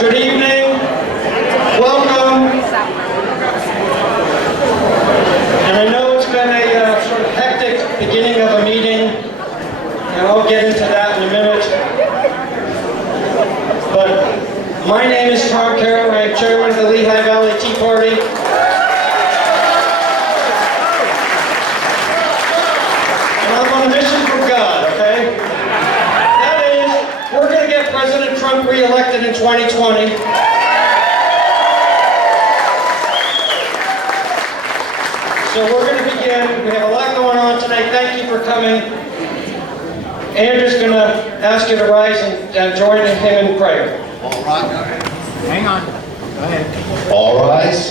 Good evening. Welcome. And I know it's been a sort of hectic beginning of a meeting, and I'll get into that in a minute. But my name is Tom Carroll. I am chairman of the Lehigh Valley Tea Party. And I'm on a mission from God, okay? That is, we're going to get President Trump reelected in 2020. So we're going to begin. We have a lot going on tonight. Thank you for coming. Andrew's going to ask you to rise and join him in prayer. All right. Hang on. Go ahead. All rise.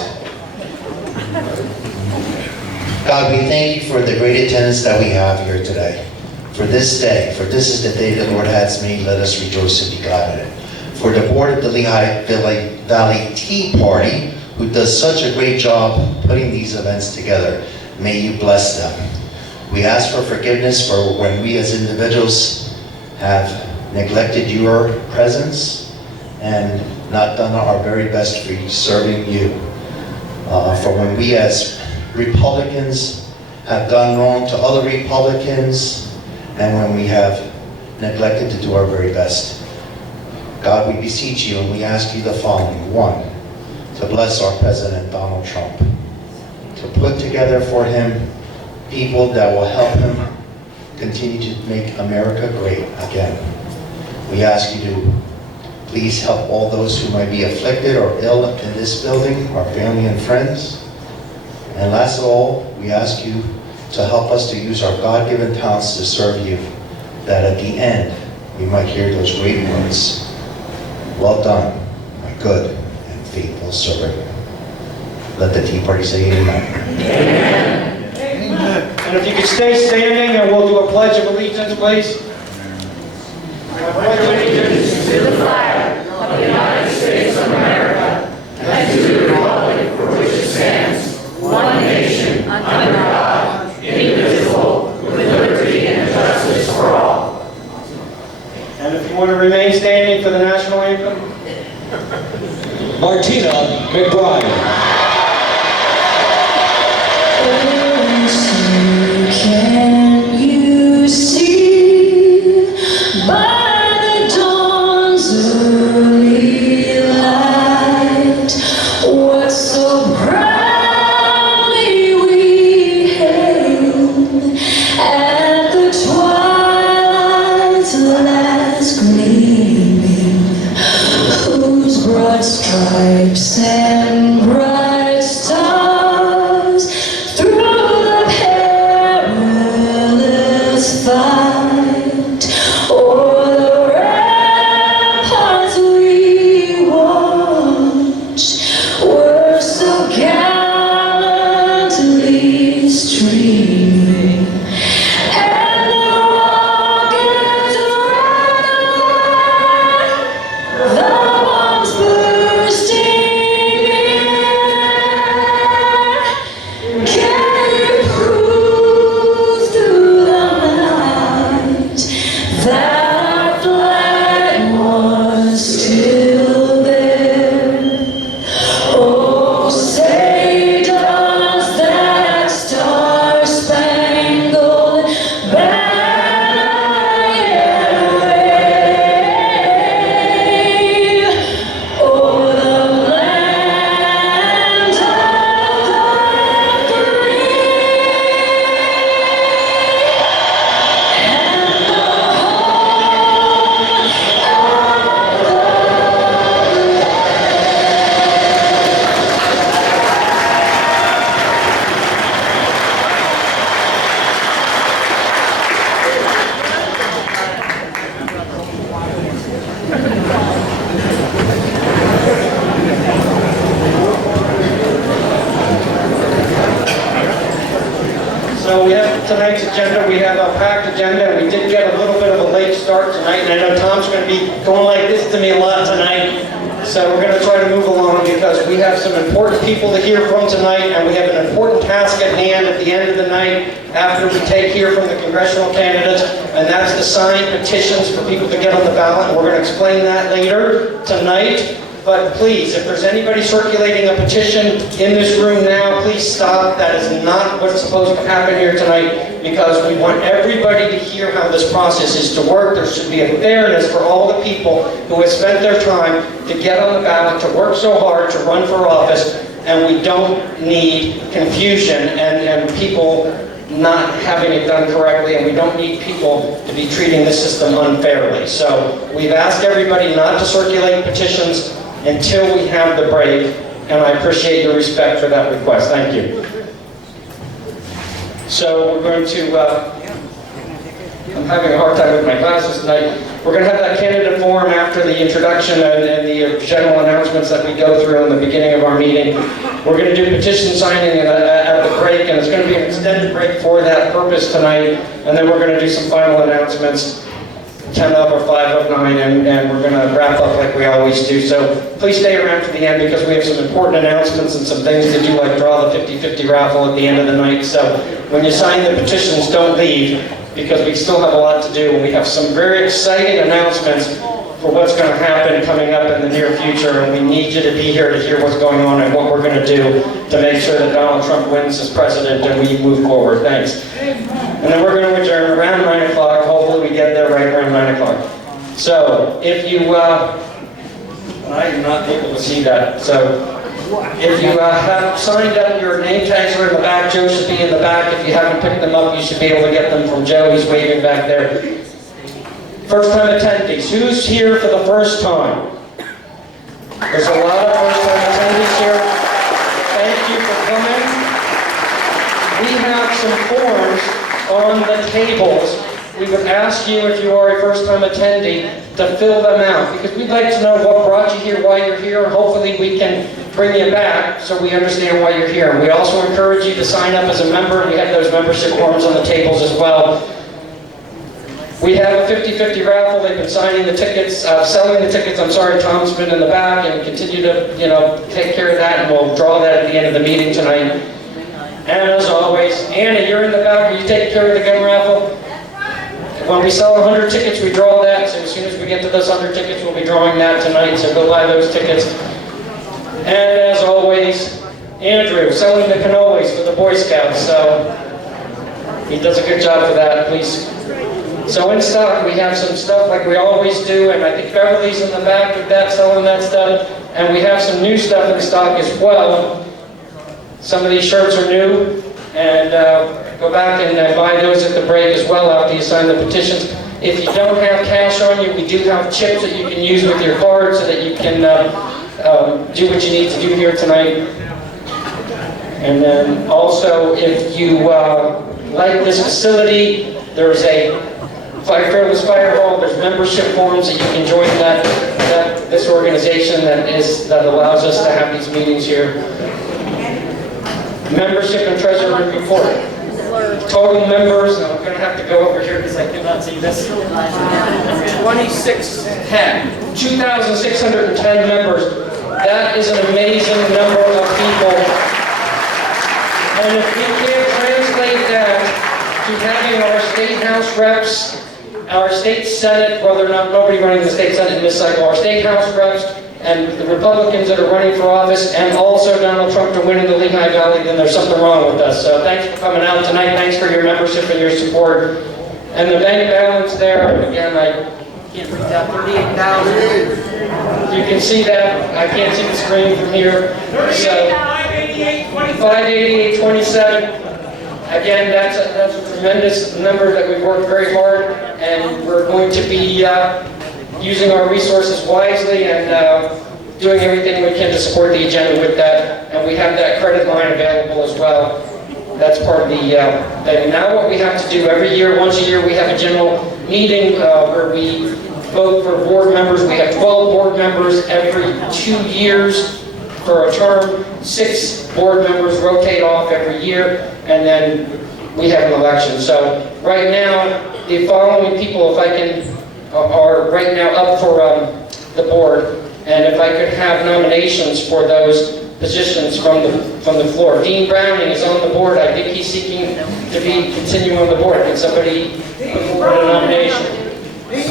God, we thank you for the great attendance that we have here today. For this day, for this is the day the Lord has made, let us rejoice and be glad in it. For the board of the Lehigh Valley Tea Party, who does such a great job putting these events together, may you bless them. We ask for forgiveness for when we as individuals have neglected your presence and not done our very best for you, serving you. For when we as Republicans have done wrong to other Republicans, and when we have neglected to do our very best. God, we beseech you and we ask you the following. One, to bless our President Donald Trump, to put together for him people that will help him continue to make America great again. We ask you to please help all those who might be afflicted or ill in this building, our family and friends. And last of all, we ask you to help us to use our God-given talents to serve you, that at the end we might hear those great words. Well done, my good and faithful servant. Let the Tea Party say amen. Amen. Amen. And if you could stay standing, and we'll do a pledge of allegiance, please. I pledge allegiance to the flag of the United States of America and to the republic for which it stands, one nation, under God, indivisible, with liberty and justice for all. And if you want to remain standing for the national anthem. Martina McBride. Can you see by the dawn's early light what so proudly we hailed at the twilight's last gleaming, whose broad stripes and bright stars through the perilous fight o'er the ramparts we watched were so gallantly streaming, and the rockets red alert, the bombs bursting in. Can you prove through the night that our flag was still there? Oh, say does that star-spangled banner yet wave o'er the land of the So we have tonight's agenda. We have a packed agenda. We did get a little bit of a late start tonight, and I know Tom's going to be going like this to me a lot tonight. So we're going to try to move along because we have some important people to hear from tonight, and we have an important task at hand at the end of the night after we hear from the congressional candidates, and that's to sign petitions for people to get on the ballot. And we're going to explain that later tonight. But please, if there's anybody circulating a petition in this room now, please stop. That is not what's supposed to happen here tonight, because we want everybody to hear how this process is to work. There should be a fairness for all the people who have spent their time to get on the ballot, to work so hard, to run for office, and we don't need confusion and people not having it done correctly, and we don't need people to be treating the system unfairly. So we've asked everybody not to circulate petitions until we have the break, and I appreciate your respect for that request. Thank you. So we're going to, I'm having a hard time with my glasses tonight. We're going to have that candidate forum after the introduction and the general announcements that we go through in the beginning of our meeting. We're going to do petition signing at the break, and it's going to be an extended break for that purpose tonight. And then we're going to do some final announcements, 10 of or 5 of 9, and we're going to wrap up like we always do. So please stay around to the end, because we have some important announcements and some things to do, like draw the 50-50 raffle at the end of the night. So when you sign the petitions, don't leave, because we still have a lot to do, and we have some very exciting announcements for what's going to happen coming up in the near future, and we need you to be here to hear what's going on and what we're going to do to make sure that Donald Trump wins as president and we move forward. Thanks. And then we're going to adjourn around 9 o'clock. Hopefully we get there right around 9 o'clock. So if you, I am not able to see that, so if you have signed up, your name tags are in the back. Joe should be in the back. If you haven't picked them up, you should be able to get them from Joe. He's waving back there. First-time attendees. Who's here for the first time? There's a lot of first-time attendees here. Thank you for coming. We have some forms on the tables. We would ask you, if you are a first-time attendee, to fill them out, because we'd like to know what brought you here, why you're here. Hopefully we can bring you back so we understand why you're here. We also encourage you to sign up as a member. We have those membership forms on the tables as well. We have a 50-50 raffle. They've been signing the tickets, selling the tickets. I'm sorry, Tom's been in the back, and continue to, take care of that, and we'll draw that at the end of the meeting tonight. And as always, Anna, you're in the back. Are you taking care of the gun raffle? When we sell 100 tickets, we draw that. So as soon as we get to those 100 tickets, we'll be drawing that tonight. So go buy those tickets. And as always, Andrew, selling the cannolis for the Boy Scouts. So he does a good job for that. Please. So in stock, we have some stuff like we always do, and I think Beverly's in the back with that, selling that stuff. And we have some new stuff in stock as well. Some of these shirts are new, and go back and buy those at the break as well after you sign the petitions. If you don't have cash on you, we do have chips that you can use with your card so that you can do what you need to do here tonight. And then also, if you like this facility, there's a Fearless Fire Hall. There's membership forms that you can join this organization that allows us to have these meetings here. Membership and treasurer report. Total members, and I'm going to have to go over here because I cannot see this. 2,610 members. That is an amazing number of people. And if we can't translate that to having our state house reps, our state senate, well, they're not nobody running the state senate in this cycle, our state house reps, and the Republicans that are running for office, and also Donald Trump to win in the Lehigh Valley, then there's something wrong with us. So thanks for coming out tonight. Thanks for your membership and your support. And the bank balance there, again, I can't read that, 38,000. You can see that. I can't see the screen from here. So 588.27. Again, that's a tremendous number that we've worked very hard, and we're going to be using our resources wisely and doing everything we can to support the agenda with that. And we have that credit line available as well. That's part of the thing. Now what we have to do every year, once a year, we have a general meeting where we vote for board members. We have 12 board members every 2 years for a term. 6 board members rotate off every year, and then we have an election. So right now, the following people, if I can, are right now up for the board, and if I could have nominations for those positions from the floor. Dean Browning is on the board. I think he's seeking to continue on the board. Can somebody put forward a nomination?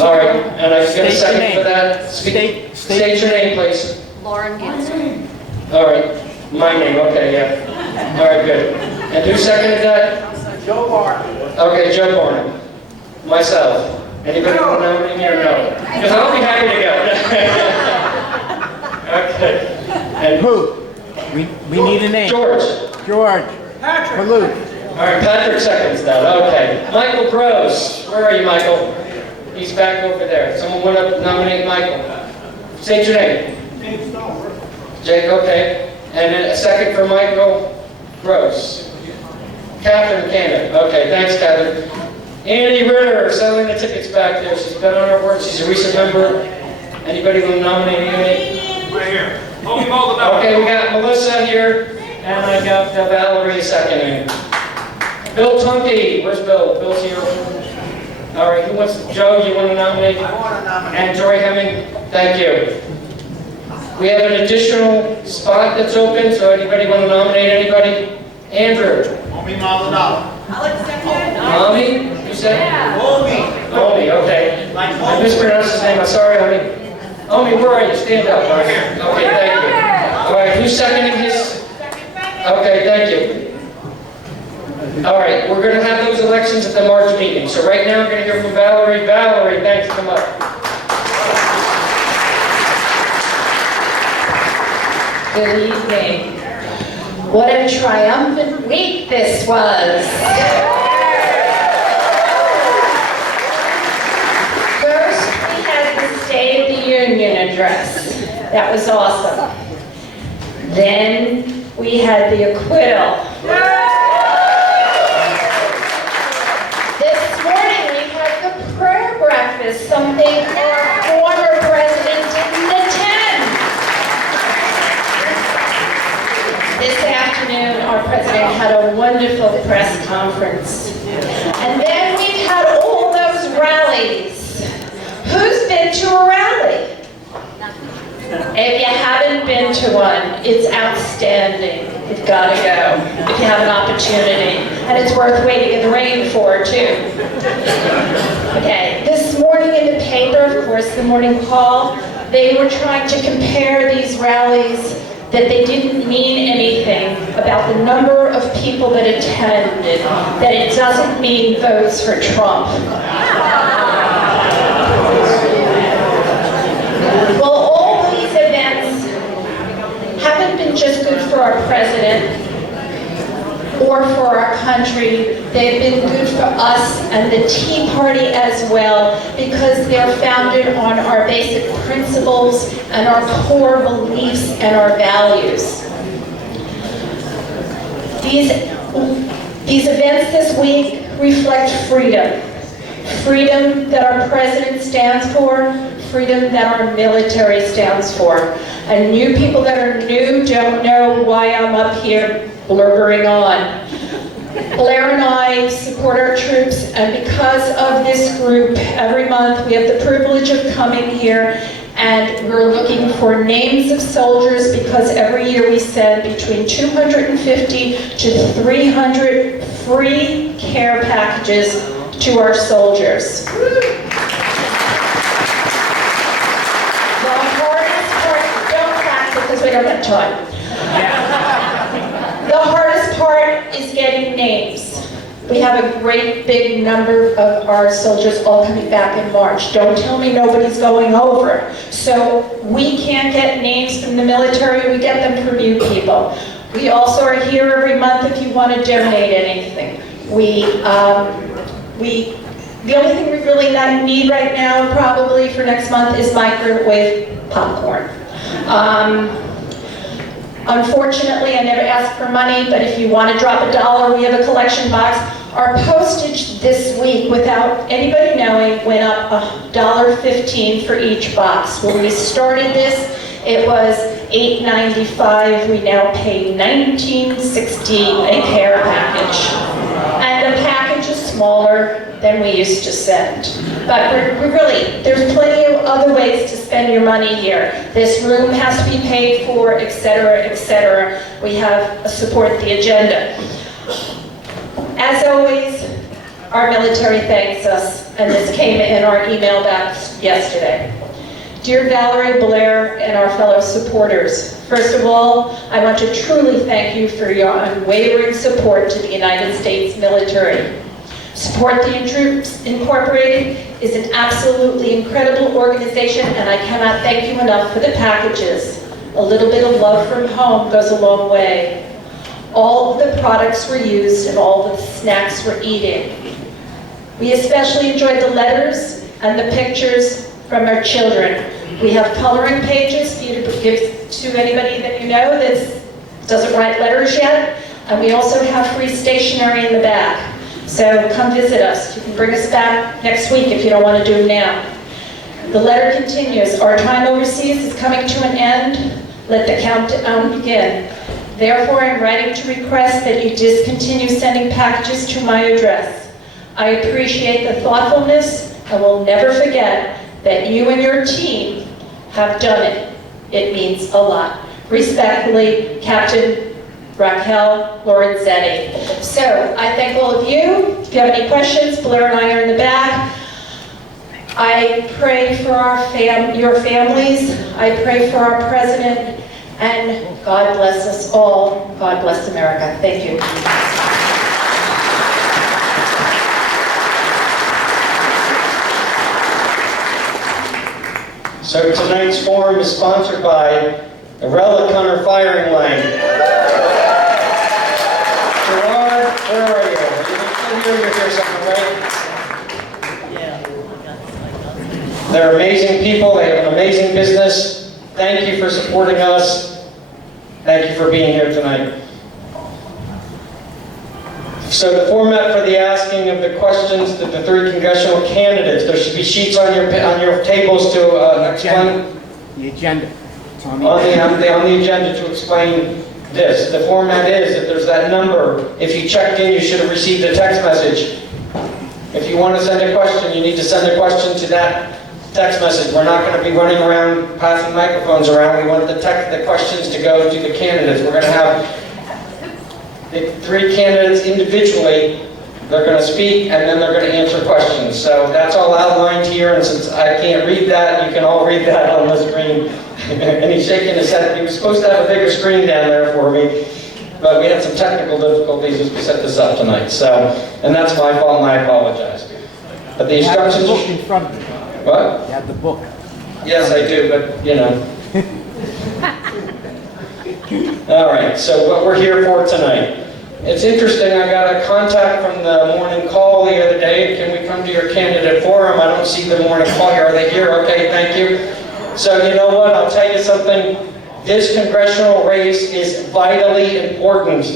All right, and I get a second for that. State your name, please. Lauren Hanson. All right, my name, okay, yeah. All right, good. And who seconded that? Joe Barton. Okay, Joe Barnum. Myself. Anybody want to nominate me or no? Because I'll be happy to go. Okay. And Who? We need a name. George. George. Patrick. Malou. All right, Patrick seconds that, okay. Michael Gross, where are you, Michael? He's back over there. Someone want to nominate Michael? Say your name. Jake, okay. And then a second for Michael Gross. Catherine Cannon, okay, thanks Catherine. Andy Ritter, selling the tickets back there. She's been on our board, she's a recent member. Anybody want to nominate Andy? Right here. Hold me all the Okay, we got Melissa here, and I got Valerie seconding. Bill Tunke, where's Bill? Bill's here. All right, who wants, Joe, you want to nominate? I want to nominate. And Joy Hemming, thank you. We have an additional spot that's open, so anybody want to nominate anybody? Andrew. Omi Maldonado. Mommy, you said? Omi. Omi, okay. I mispronounced his name, I'm sorry, Omi. Omi, where are you? Stand up. All right. Okay, thank you. All right, who's seconding his? Okay, thank you. All right, we're going to have those elections at the March meeting. So right now, we're going to hear from Valerie. Valerie, thanks, come up. Good evening. What a triumphant week this was. First, we had the State of the Union address. That was awesome. Then, we had the acquittal. This morning, we had the prayer breakfast, something our former president didn't attend. This afternoon, our president had a wonderful press conference. And then we've had all those rallies. Who's been to a rally? If you haven't been to one, it's outstanding. You've got to go if you have an opportunity. And it's worth waiting in the rain for, too. Okay, this morning in the paper, of course, the Morning Call, they were trying to compare these rallies that they didn't mean anything about the number of people that attended, that it doesn't mean votes for Trump. Well, all these events haven't been just good for our president or for our country. They've been good for us and the Tea Party as well, because they're founded on our basic principles and our core beliefs and our values. These events this week reflect freedom. Freedom that our president stands for, freedom that our military stands for. And you people that are new don't know why I'm up here blurbering on. Blair and I support our troops, and because of this group, every month we have the privilege of coming here, and we're looking for names of soldiers, because every year we send between 250 to 300 free care packages to our soldiers. The hardest part, don't clap because we don't have time. The hardest part is getting names. We have a great big number of our soldiers all coming back in March. Don't tell me nobody's going over. So we can't get names from the military, we get them from you people. We also are here every month if you want to donate anything. The only thing we really need right now, probably for next month, is microwave popcorn. Unfortunately, I never asked for money, but if you want to drop $1, we have a collection box. Our postage this week, without anybody knowing, went up $1.15 for each box. When we started this, it was $8.95. We now pay $19.60 a care package. And the package is smaller than we used to send. But we're really, there's plenty of other ways to spend your money here. This room has to be paid for, etc., etc. We have to support the agenda. As always, our military thanks us, and this came in our email box yesterday. Dear Valerie, Blair, and our fellow supporters, first of all, I want to truly thank you for your unwavering support to the United States military. Support the Troops Incorporated is an absolutely incredible organization, and I cannot thank you enough for the packages. A little bit of love from home goes a long way. All of the products were used and all the snacks we're eating. We especially enjoyed the letters and the pictures from our children. We have coloring pages for you to give to anybody that you know that doesn't write letters yet. And we also have free stationery in the back. So come visit us. You can bring us back next week if you don't want to do it now. The letter continues. Our time overseas is coming to an end. Let the countdown begin. Therefore, I'm writing to request that you discontinue sending packages to my address. I appreciate the thoughtfulness and will never forget that you and your team have done it. It means a lot. Respectfully, Captain Raquel Lorenzetti. So, I thank all of you. If you have any questions, Blair and I are in the back. I pray for your families. I pray for our president. And God bless us all. God bless America. Thank you. So tonight's forum is sponsored by the Relic Hunter Firing Line. Gerard, where are you? You're here somewhere, right? They're amazing people. They have an amazing business. Thank you for supporting us. Thank you for being here tonight. So the format for the asking of the questions to the 3 congressional candidates, there should be sheets on your tables to explain. The agenda. It's on On the agenda to explain this. The format is that there's that number. If you checked in, you should have received a text message. If you want to send a question, you need to send a question to that text message. We're not going to be running around passing microphones around. We want the questions to go to the candidates. We're going to have the 3 candidates individually. They're going to speak and then they're going to answer questions. So that's all outlined here, and since I can't read that, you can all read that on the screen. And he's shaking his head. He was supposed to have a bigger screen down there for me, but we had some technical difficulties as we set this up tonight. So, and that's my fault, and I apologize. But the instructions. You have the book in front of you. What? You have the book. Yes, I do, but you know. All right, so what we're here for tonight. It's interesting, I got a contact from the morning call the other day. Can we come to your candidate forum? I don't see the morning call here. Are they here? Okay, thank you. So you know what, I'll tell you something. This congressional race is vitally important.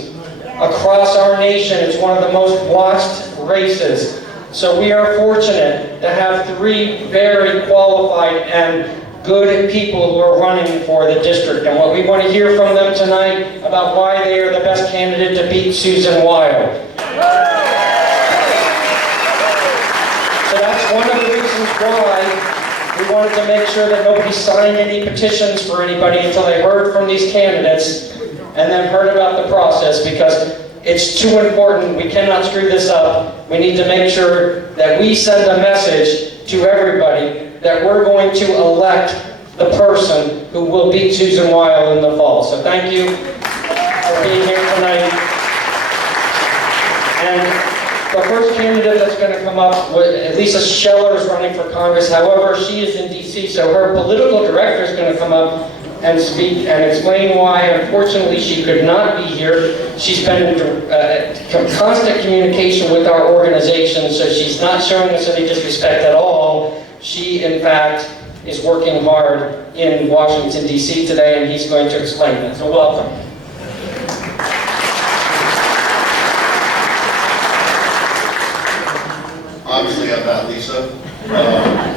Across our nation, it's one of the most watched races. So we are fortunate to have 3 very qualified and good people who are running for the district. And what we want to hear from them tonight about why they are the best candidate to beat Susan Wild. So that's one of the reasons why we wanted to make sure that nobody signed any petitions for anybody until they heard from these candidates and then heard about the process, because it's too important. We cannot screw this up. We need to make sure that we send a message to everybody that we're going to elect the person who will beat Susan Wild in the fall. So thank you for being here tonight. And the first candidate that's going to come up, Lisa Scheller is running for Congress. However, she is in D.C., so her political director is going to come up and speak and explain why, unfortunately, she could not be here. She's been in constant communication with our organization, so she's not showing us any disrespect at all. She, in fact, is working hard in Washington, D.C. today, and he's going to explain that. So welcome. Obviously, I'm not Lisa.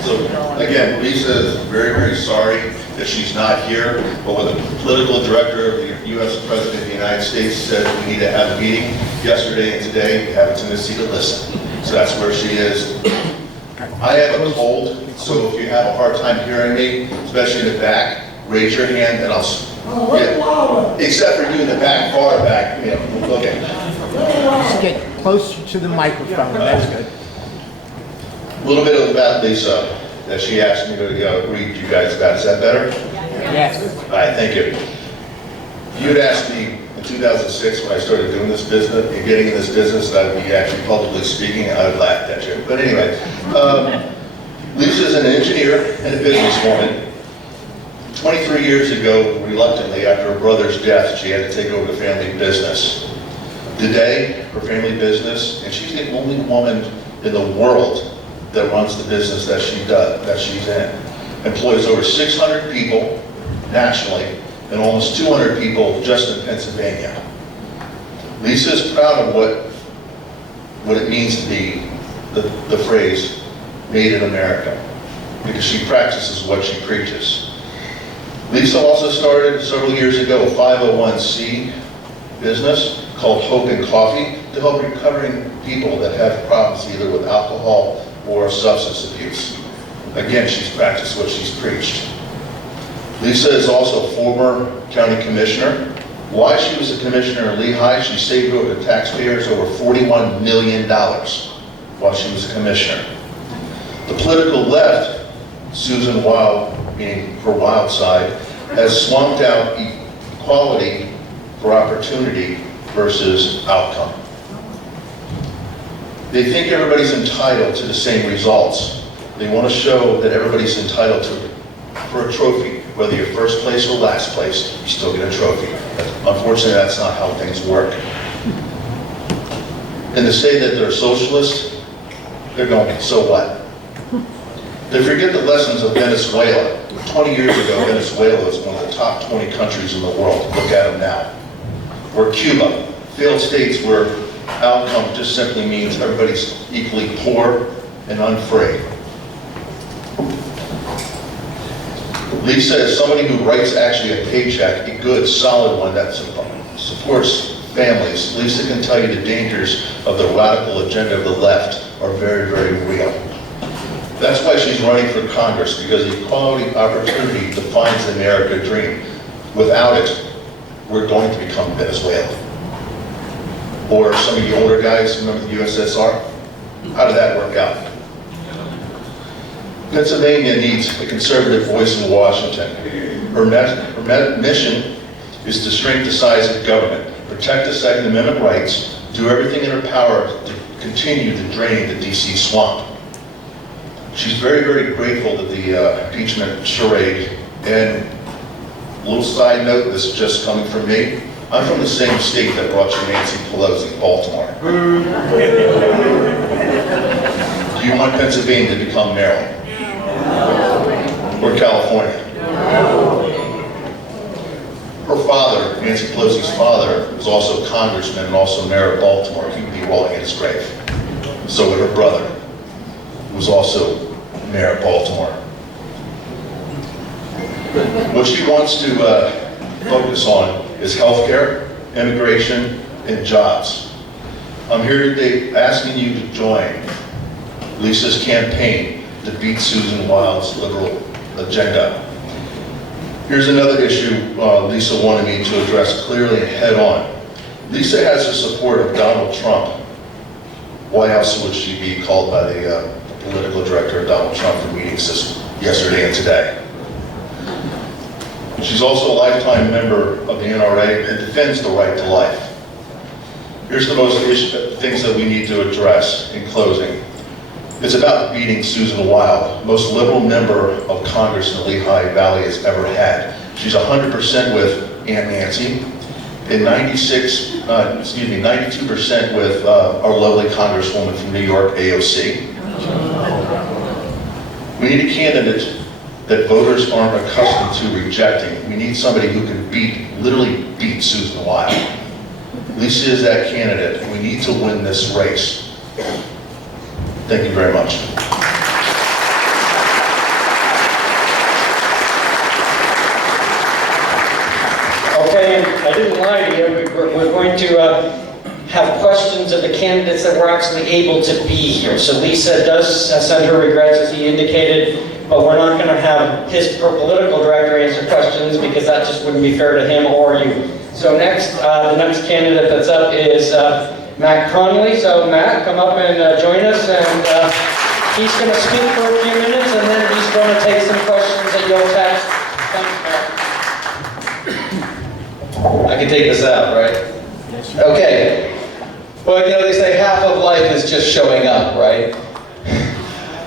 So again, Lisa is very, very sorry that she's not here, but when the political director of the U.S. President of the United States said we need to have a meeting yesterday and today, we have a tendency to listen. So that's where she is. I have a cold, so if you have a hard time hearing me, especially in the back, raise your hand and I'll... Yeah, except for you in the back, far back, you know, okay. Just get closer to the microphone, that's good. A little bit about Lisa. that she asked me to read you guys about. Is that better? Yes. All right, thank you. If you had asked me in 2006 when I started doing this business and getting in this business that I would be actually publicly speaking, I would laugh at you. But anyway, Lisa's an engineer and a businesswoman. 23 years ago, reluctantly, after her brother's death, she had to take over the family business. Today, her family business, and she's the only woman in the world that runs the business that she's in, employs over 600 people nationally and almost 200 people just in Pennsylvania. Lisa is proud of what it means to be the phrase "made in America," because she practices what she preaches. Lisa also started several years ago a 501c business called Hope and Coffee to help recovering people that have problems either with alcohol or substance abuse. Again, she's practiced what she's preached. Lisa is also a former county commissioner. Why she was a commissioner in Lehigh, she saved over the taxpayers over $41 million while she was a commissioner. The political left, Susan Wild, meaning her wild side, has swamped out equality for opportunity versus outcome. They think everybody's entitled to the same results. They want to show that everybody's entitled for a trophy. Whether you're first place or last place, you still get a trophy. Unfortunately, that's not how things work. And to say that they're socialist, they're going, so what? They forget the lessons of Venezuela. 20 years ago, Venezuela was one of the top 20 countries in the world. Look at them now. Or Cuba, failed states where outcome just simply means everybody's equally poor and unfree. Lisa is somebody who writes actually a paycheck, a good, solid one that supports families. Lisa can tell you the dangers of the radical agenda of the left are very, very real. That's why she's running for Congress, because equality opportunity defines the American dream. Without it, we're going to become Venezuela. Or some of you older guys remember the USSR? How did that work out? Pennsylvania needs a conservative voice in Washington. Her mission is to shrink the size of government, protect the Second Amendment rights, do everything in her power to continue to drain the DC swamp. She's very, very grateful to the impeachment charade. And a little side note, this is just coming from me. I'm from the same state that brought you Nancy Pelosi, Baltimore. Do you want Pennsylvania to become Maryland? Or California? Her father, Nancy Pelosi's father, was also a congressman and also mayor of Baltimore. He would be rolling in his grave. So would her brother, who was also mayor of Baltimore. What she wants to focus on is healthcare, immigration, and jobs. I'm here today asking you to join Lisa's campaign to beat Susan Wild's liberal agenda. Here's another issue Lisa wanted me to address clearly and head on. Lisa has the support of Donald Trump. Why else would she be called by the political director of Donald Trump for meetings yesterday and today? She's also a lifetime member of the NRA and defends the right to life. Here's the most things that we need to address in closing. It's about beating Susan Wild, most liberal member of Congress in the Lehigh Valley has ever had. She's 100% with Aunt Nancy, and 92% with our lovely Congresswoman from New York, AOC. We need a candidate that voters aren't accustomed to rejecting. We need somebody who can literally beat Susan Wild. Lisa is that candidate. We need to win this race. Thank you very much. Okay, I didn't lie to you. We're going to have questions of the candidates that were actually able to be here. So Lisa does send her regrets, as he indicated, but we're not going to have his political director answer questions because that just wouldn't be fair to him or you. So next, the next candidate that's up is Matt Connolly. So Matt, come up and join us, and he's going to speak for a few minutes, and then want to take some questions that you'll text. I can take this out, right? Okay. Well, you know, they say half of life is just showing up, right?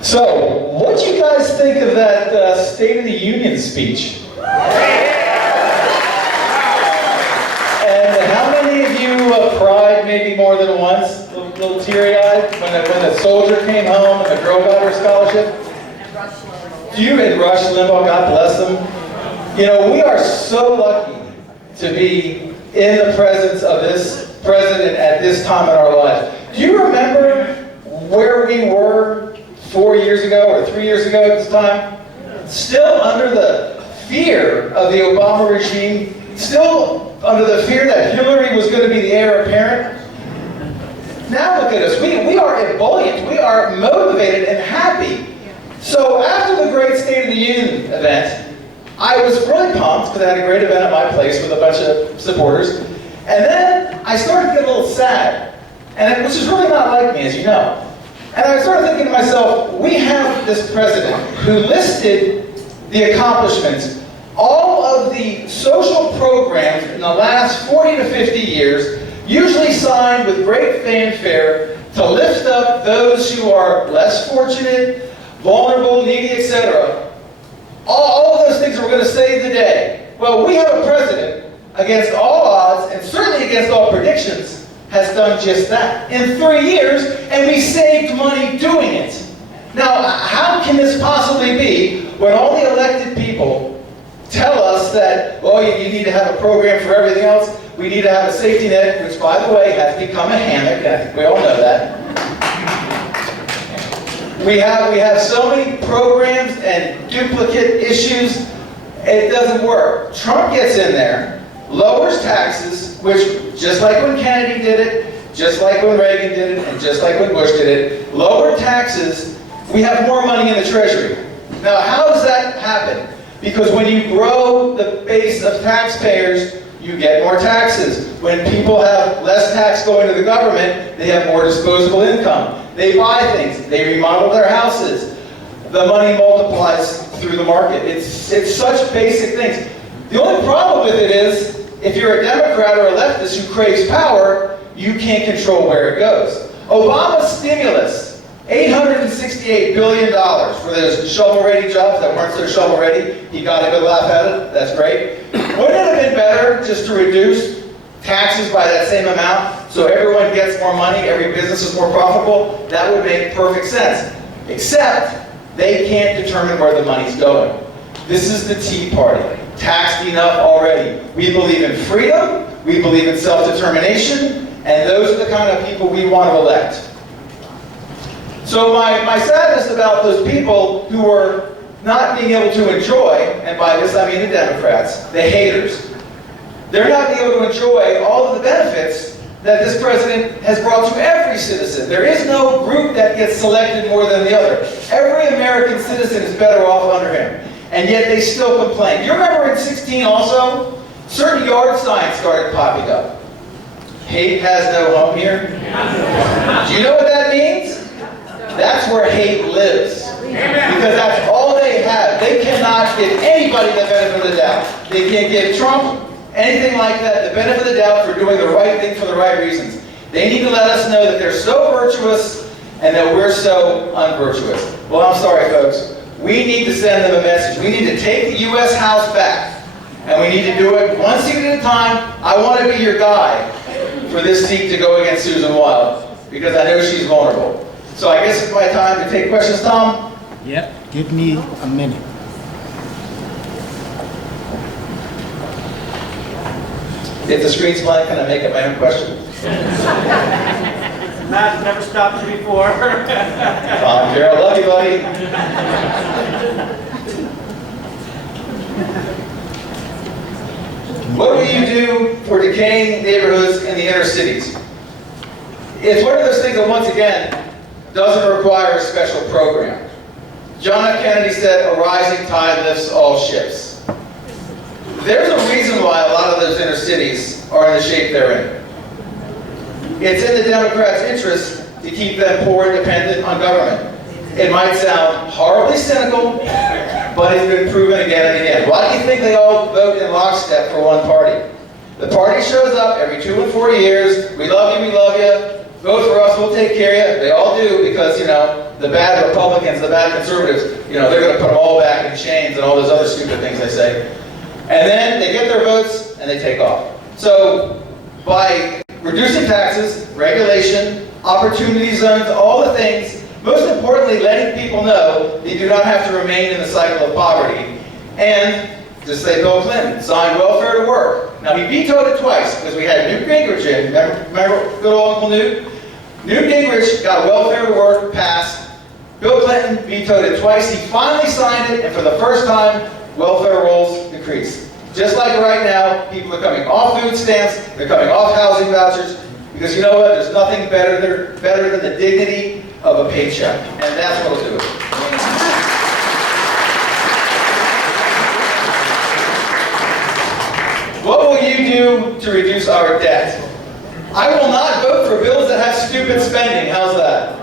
So, what do you guys think of that State of the Union speech? And how many of you cried maybe more than once, a little teary-eyed, when the soldier came home and the girl got her scholarship? You and Rush Limbaugh, God bless them. You know, we are so lucky to be in the presence of this president at this time in our lives. Do you remember where we were 4 years ago or 3 years ago at this time? Still under the fear of the Obama regime, still under the fear that Hillary was going to be the heir apparent. Now look at us. We are ebullient. We are motivated and happy. So after the great State of the Union event, I was really pumped because I had a great event at my place with a bunch of supporters. And then I started to get a little sad, which is really not like me, as you know. And I started thinking to myself, we have this president who listed the accomplishments, all of the social programs in the last 40 to 50 years, usually signed with great fanfare to lift up those who are less fortunate, vulnerable, needy, etc. All of those things we're going to save the day. Well, we have a president, against all odds, and certainly against all predictions, has done just that in 3 years, and we saved money doing it. Now, how can this possibly be when all the elected people tell us that, well, you need to have a program for everything else, we need to have a safety net, which, by the way, has become a hammock, I think we all know that. We have so many programs and duplicate issues, it doesn't work. Trump gets in there, lowers taxes, which, just like when Kennedy did it, just like when Reagan did it, and just like when Bush did it, lowered taxes, we have more money in the Treasury. Now, how does that happen? Because when you grow the base of taxpayers, you get more taxes. When people have less tax going to the government, they have more disposable income. They buy things, they remodel their houses. The money multiplies through the market. It's such basic things. The only problem with it is, if you're a Democrat or a leftist who craves power, you can't control where it goes. Obama's stimulus, $868 billion for those shovel-ready jobs that weren't so shovel-ready. He got a good laugh at it. That's great. Wouldn't it have been better just to reduce taxes by that same amount so everyone gets more money, every business is more profitable? That would make perfect sense. Except they can't determine where the money's going. This is the Tea Party. Taxed enough already. We believe in freedom, we believe in self-determination, and those are the kind of people we want to elect. So my sadness about those people who are not being able to enjoy, and by this I mean the Democrats, the haters, they're not being able to enjoy all of the benefits that this president has brought to every citizen. There is no group that gets selected more than the other. Every American citizen is better off under him. And yet they still complain. You remember in 2016 also, certain yard signs started popping up. Hate has no home here. Do you know what that means? That's where hate lives. Because that's all they have. They cannot give anybody the benefit of the doubt. They can't give Trump anything like that, the benefit of the doubt for doing the right thing for the right reasons. They need to let us know that they're so virtuous and that we're so unvirtuous. Well, I'm sorry, folks. We need to send them a message. We need to take the U.S. House back, and we need to do it one seat at a time. I want to be your guy for this seat to go against Susan Wild, because I know she's vulnerable. So I guess it's my time to take questions, Tom? Yep, give me a minute. If the screen's blank, can I make up my own question? Matt never stopped you before. Tom, Carol, love you, buddy. What will you do for decaying neighborhoods in the inner cities? It's one of those things that, once again, doesn't require a special program. John F. Kennedy said, "A rising tide lifts all ships." There's a reason why a lot of those inner cities are in the shape they're in. It's in the Democrats' interest to keep them poor and dependent on government. It might sound horribly cynical, but it's been proven again and again. Why do you think they all vote in lockstep for one party? The party shows up every 2 and 4 years. We love you, vote for us, we'll take care of you. They all do because, you know, the bad Republicans, the bad conservatives, you know, they're going to put them all back in chains and all those other stupid things they say. And then they get their votes and they take off. So by reducing taxes, regulation, opportunity zones, all the things, most importantly, letting people know they do not have to remain in the cycle of poverty. And just say Bill Clinton signed welfare to work. Now he vetoed it twice because we had Newt Gingrich in. Remember good old Uncle Newt? Newt Gingrich got welfare to work passed. Bill Clinton vetoed it twice. He finally signed it, and for the first time, welfare rolls decreased. Just like right now, people are coming off food stamps, they're coming off housing vouchers, because you know what? There's nothing better than the dignity of a paycheck, and that's what'll do it. What will you do to reduce our debt? I will not vote for bills that have stupid spending. How's that?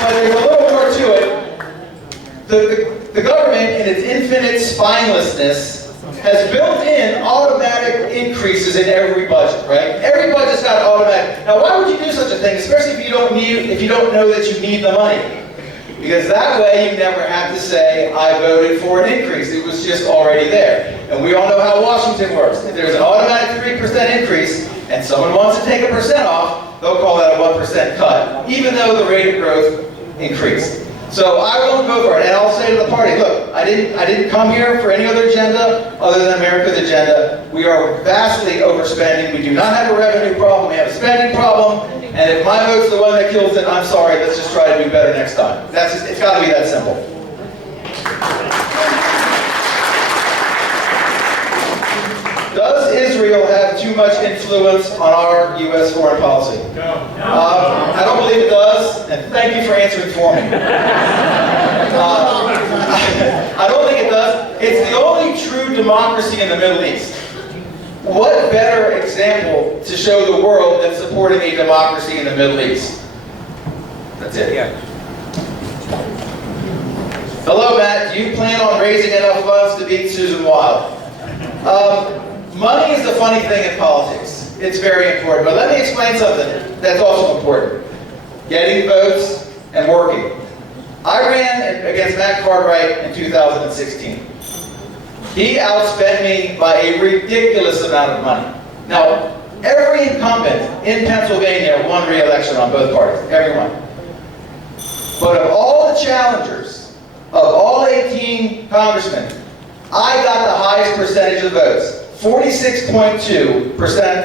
But there's a little more to it. The government, in its infinite spinelessness, has built in automatic increases in every budget, right? Every budget's got automatic. Now, why would you do such a thing, especially if you don't know that you need the money? Because that way you never have to say, I voted for an increase. It was just already there. And we all know how Washington works. If there's an automatic 3% increase and someone wants to take 1% off, they'll call that a 1% cut, even though the rate of growth increased. So I won't vote for it. And I'll say to the party, look, I didn't come here for any other agenda other than America's agenda. We are vastly overspending. We do not have a revenue problem. We have a spending problem. And if my vote's the one that kills it, I'm sorry, let's just try to do better next time. It's got to be that simple. Does Israel have too much influence on our U.S. foreign policy? No. I don't believe it does, and thank you for answering for me. I don't think it does. It's the only true democracy in the Middle East. What better example to show the world than supporting a democracy in the Middle East? That's it. Yeah. Hello, Matt. Do you plan on raising enough funds to beat Susan Wild? Money is the funny thing in politics. It's very important. But let me explain something that's also important. Getting votes and working. I ran against Matt Cartwright in 2016. He outspent me by a ridiculous amount of money. Now, every incumbent in Pennsylvania won re-election on both parties, everyone. But of all the challengers, of all 18 congressmen, I got the highest percentage of votes, 46.2%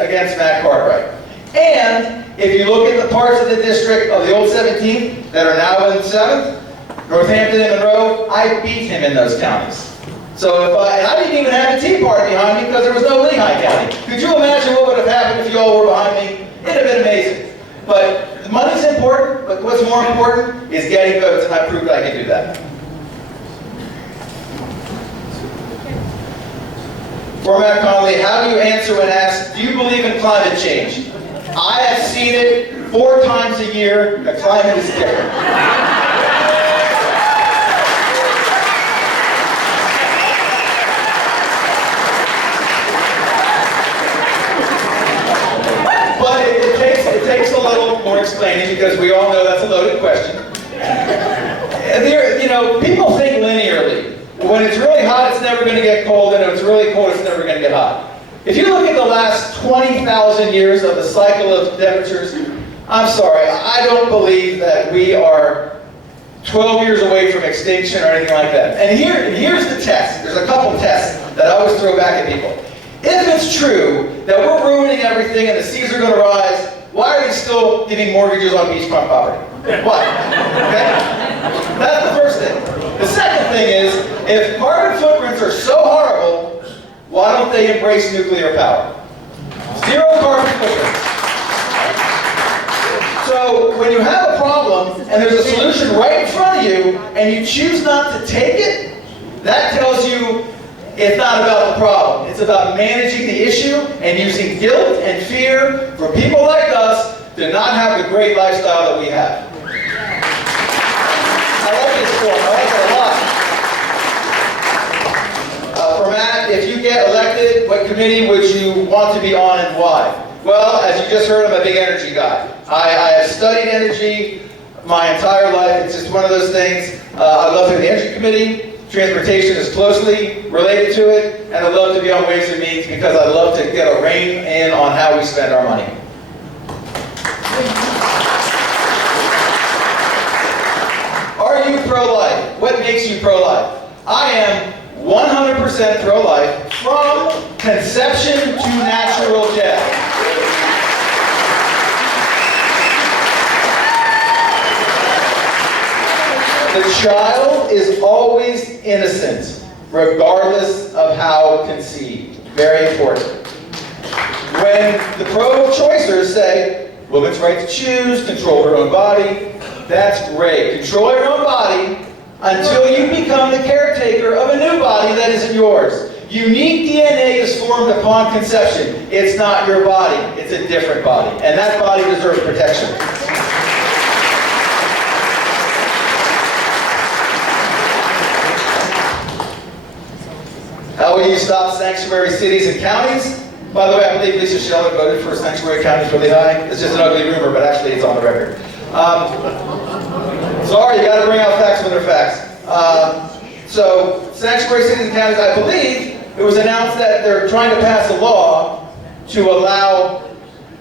against Matt Cartwright. And if you look at the parts of the district of the old 17th that are now in 7th, Northampton and Monroe, I beat him in those counties. So and I didn't even have the Tea Party behind me because there was no Lehigh County. Could you imagine what would have happened if you all were behind me? It'd have been amazing. But the money's important, but what's more important is getting votes, and I proved I can do that. For Matt Connolly, how do you answer when asked, do you believe in climate change? I have seen it 4 times a year. The climate is different. It takes a little more explaining because we all know that's a loaded question. People think linearly. When it's really hot, it's never going to get cold, and if it's really cold, it's never going to get hot. If you look at the last 20,000 years of the cycle of temperatures, I'm sorry, I don't believe that we are 12 years away from extinction or anything like that. And here's the test. There's a couple tests that I always throw back at people. If it's true that we're ruining everything and the seas are going to rise, why are you still giving mortgages on beachfront property? Why? Okay? That's the first thing. The second thing is, if carbon footprints are so horrible, why don't they embrace nuclear power? 0 carbon footprints. So when you have a problem and there's a solution right in front of you and you choose not to take it, that tells you it's not about the problem. It's about managing the issue and using guilt and fear for people like us to not have the great lifestyle that we have. what committee would you want to be on and why? Well, as you just heard, I'm a big energy guy. I have studied energy my entire life. It's just one of those things. I love to be on the Energy Committee. Transportation is closely related to it. And I love to be on Ways and Means because I love to get a rein in on how we spend our money. Are you pro-life? What makes you pro-life? I am 100% pro-life from conception to natural death. The child is always innocent, regardless of how conceived. Very important. When the pro-choicers say, women's right to choose, control her own body, that's great. Control your own body until you become the caretaker of a new body that isn't yours. Unique DNA is formed upon conception. It's not your body, it's a different body. And that body deserves protection. How will you stop sanctuary cities and counties? By the way, I believe Lisa Sheldon voted for sanctuary counties really high. It's just an ugly rumor, but actually it's on the record. Sorry, you got to bring out facts when they're facts. So, sanctuary cities and counties, I believe it was announced that they're trying to pass a law to allow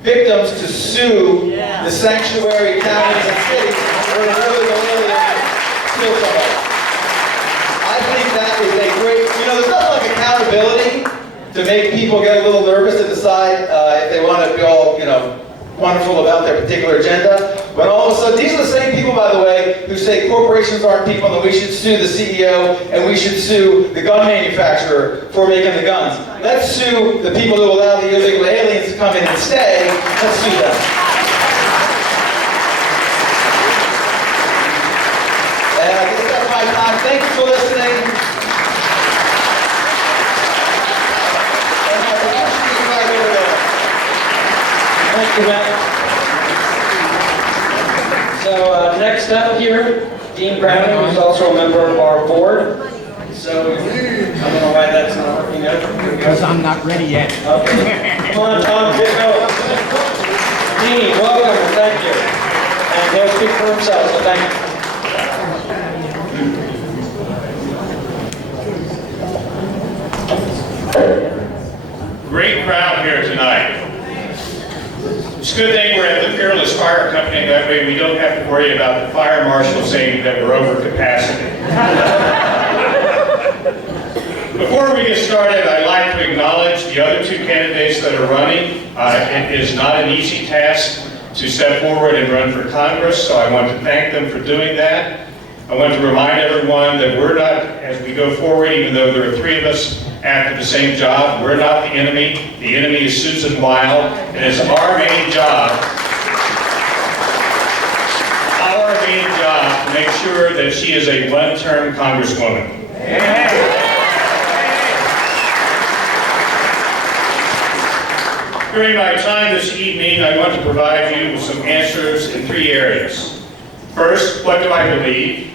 victims to sue the sanctuary counties and cities for an illegal alien kill somebody. I think that is a great, there's nothing like accountability to make people get a little nervous to decide if they want to be all, wonderful about their particular agenda. But all of a sudden, these are the same people, by the way, who say corporations aren't people and we should sue the CEO and we should sue the gun manufacturer for making the guns. Let's sue the people who allow the illegal aliens to come in and stay. Let's sue them. And I guess that's my time. Thank you for listening. And my production is right over there. Thank you, Matt. So next up here, Dean Browning, who's also a member of our board. So I don't know why that's not working out. Because I'm not ready yet. Okay. Come on, Tom, get going. Dean, welcome, and thank you. And he'll speak for himself, so thank you. Great crowd here tonight. It's a good thing we're at the Fearless Fire Company, that way we don't have to worry about the fire marshal saying that we're over capacity. Before we get started, I'd like to acknowledge the other two candidates that are running. It is not an easy task to step forward and run for Congress, so I want to thank them for doing that. I want to remind everyone that we're not, as we go forward, even though there are three of us after the same job, we're not the enemy. The enemy is Susan Wild, and it's our main job to make sure that she is a one-term Congresswoman. During my time this evening, I want to provide you with some answers in three areas. First, what do I believe?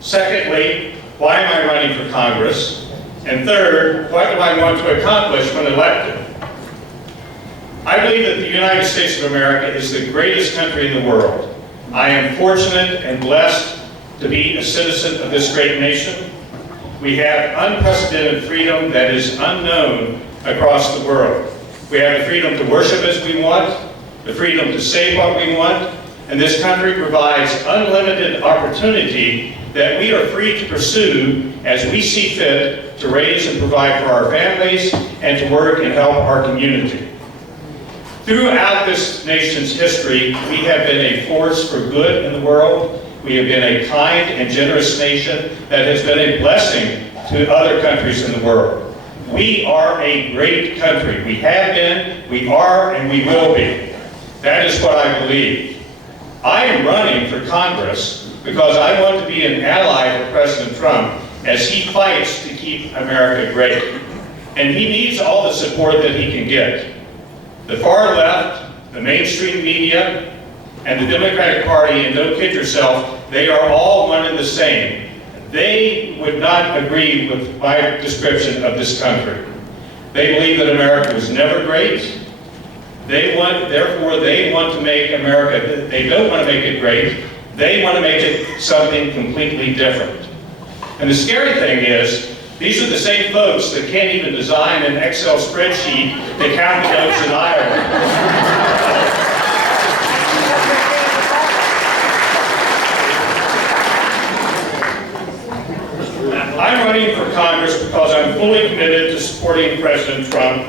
Secondly, why am I running for Congress? And third, what do I want to accomplish when elected? I believe that the United States of America is the greatest country in the world. I am fortunate and blessed to be a citizen of this great nation. We have unprecedented freedom that is unknown across the world. We have the freedom to worship as we want, the freedom to say what we want, and this country provides unlimited opportunity that we are free to pursue as we see fit to raise and provide for our families and to work and help our community. Throughout this nation's history, we have been a force for good in the world. We have been a kind and generous nation that has been a blessing to other countries in the world. We are a great country. We have been, we are, and we will be. That is what I believe. I am running for Congress because I want to be an ally of President Trump as he fights to keep America great. And he needs all the support that he can get. The far left, the mainstream media, and the Democratic Party, and don't kid yourself, they are all one and the same. They would not agree with my description of this country. They believe that America was never great. Therefore, they want to make America, they don't want to make it great, they want to make it something completely different. And the scary thing is, these are the same folks that can't even design an Excel spreadsheet to count the votes in Iowa. I'm running for Congress because I'm fully committed to supporting President Trump,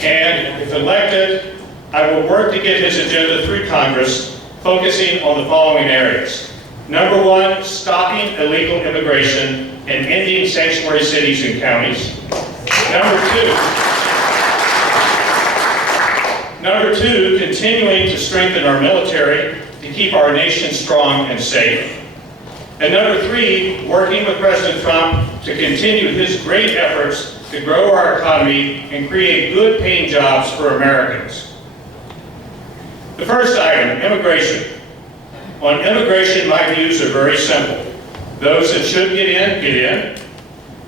and if elected, I will work to get his agenda through Congress, focusing on the following areas. Number one, stopping illegal immigration and ending sanctuary cities and counties. Number two, continuing to strengthen our military to keep our nation strong and safe. And number three, working with President Trump to continue his great efforts to grow our economy and create good paying jobs for Americans. The first item, immigration. On immigration, my views are very simple. Those that should get in.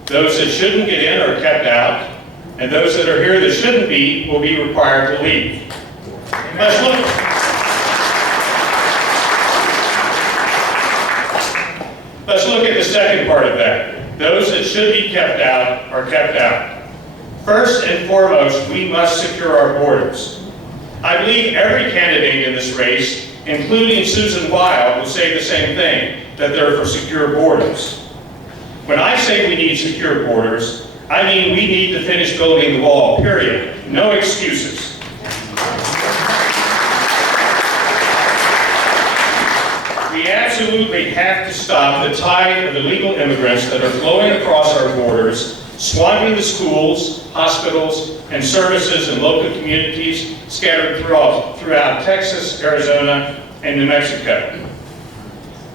Those that shouldn't get in are kept out. And those that are here that shouldn't be will be required to leave. Let's look at the second part of that. Those that should be kept out are kept out. First and foremost, we must secure our borders. I believe every candidate in this race, including Susan Wild, will say the same thing, that they're for secure borders. When I say we need secure borders, I mean we need to finish building the wall, period. No excuses. We absolutely have to stop the tide of illegal immigrants that are flowing across our borders, swamping the schools, hospitals, and services in local communities scattered throughout Texas, Arizona, and New Mexico.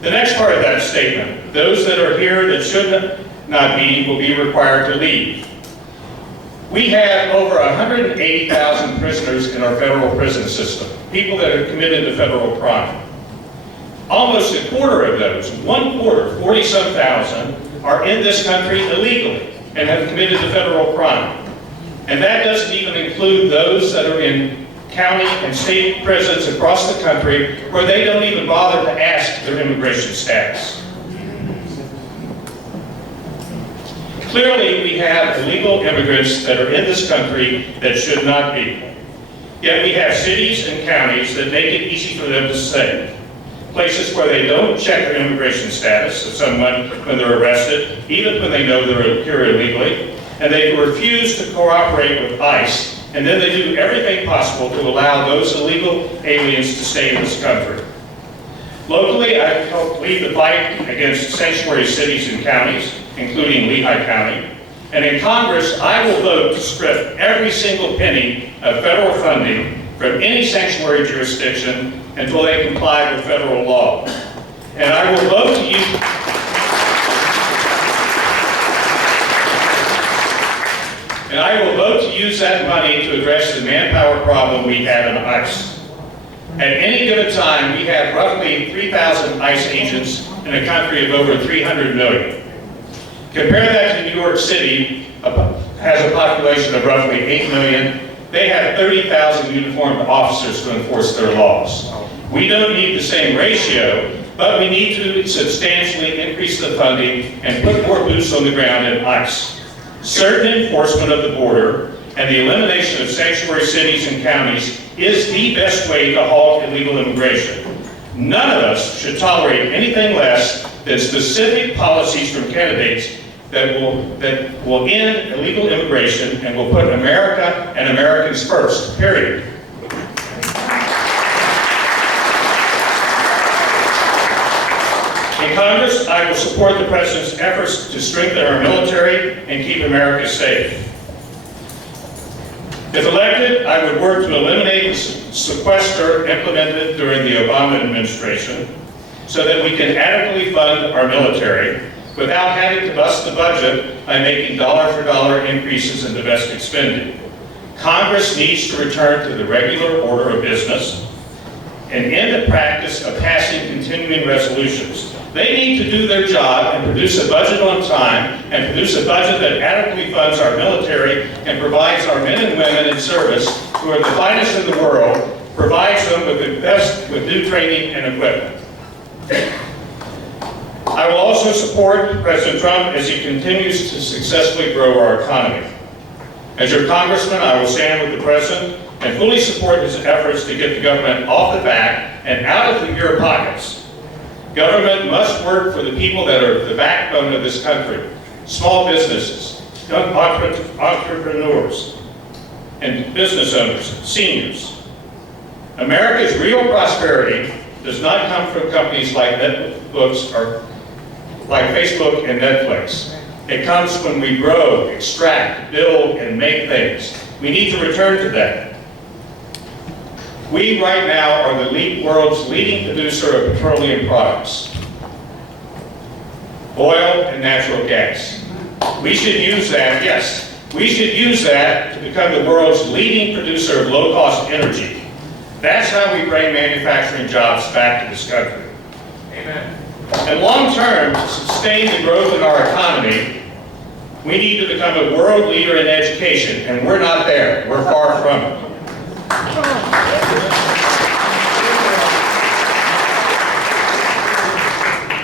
The next part of that statement, those that are here that should not be will be required to leave. We have over 180,000 prisoners in our federal prison system, people that have committed a federal crime. Almost a quarter of those, 1/4, 40-some thousand, are in this country illegally and have committed a federal crime. And that doesn't even include those that are in county and state prisons across the country where they don't even bother to ask their immigration status. Clearly, we have illegal immigrants that are in this country that should not be. Yet we have cities and counties that make it easy for them to stay. Places where they don't check their immigration status of someone when they're arrested, even when they know they're here illegally, and they refuse to cooperate with ICE, and then they do everything possible to allow those illegal aliens to stay in this country. Locally, I've helped lead the fight against sanctuary cities and counties, including Lehigh County. And in Congress, I will vote to strip every single penny of federal funding from any sanctuary jurisdiction until they comply with federal law. And I will vote to use that money to address the manpower problem we have in ICE. At any given time, we have roughly 3,000 ICE agents in a country of over 300 million. Compare that to New York City, has a population of roughly 8 million. They have 30,000 uniformed officers to enforce their laws. We don't need the same ratio, but we need to substantially increase the funding and put more boots on the ground in ICE. Certain enforcement of the border and the elimination of sanctuary cities and counties is the best way to halt illegal immigration. None of us should tolerate anything less than specific policies from candidates that will end illegal immigration and will put America and Americans first, period. In Congress, I will support the President's efforts to strengthen our military and keep America safe. If elected, I would work to eliminate the sequester implemented during the Obama administration so that we can adequately fund our military without having to bust the budget by making dollar-for-dollar increases in domestic spending. Congress needs to return to the regular order of business and end the practice of passing continuing resolutions. They need to do their job and produce a budget on time and produce a budget that adequately funds our military and provides our men and women in service, who are the finest in the world, provides them with the best with new training and equipment. I will also support President Trump as he continues to successfully grow our economy. As your congressman, I will stand with the president and fully support his efforts to get the government off the back and out of your pockets. Government must work for the people that are the backbone of this country: small businesses, young entrepreneurs, and business owners, seniors. America's real prosperity does not come from companies like Facebook and Netflix. It comes when we grow, extract, build, and make things. We need to return to that. We right now are the world's leading producer of petroleum products, oil and natural gas. We should use that, yes, we should use that to become the world's leading producer of low-cost energy. That's how we bring manufacturing jobs back to this country. Amen. And long-term, to sustain the growth in our economy, we need to become a world leader in education, and we're not there. We're far from it.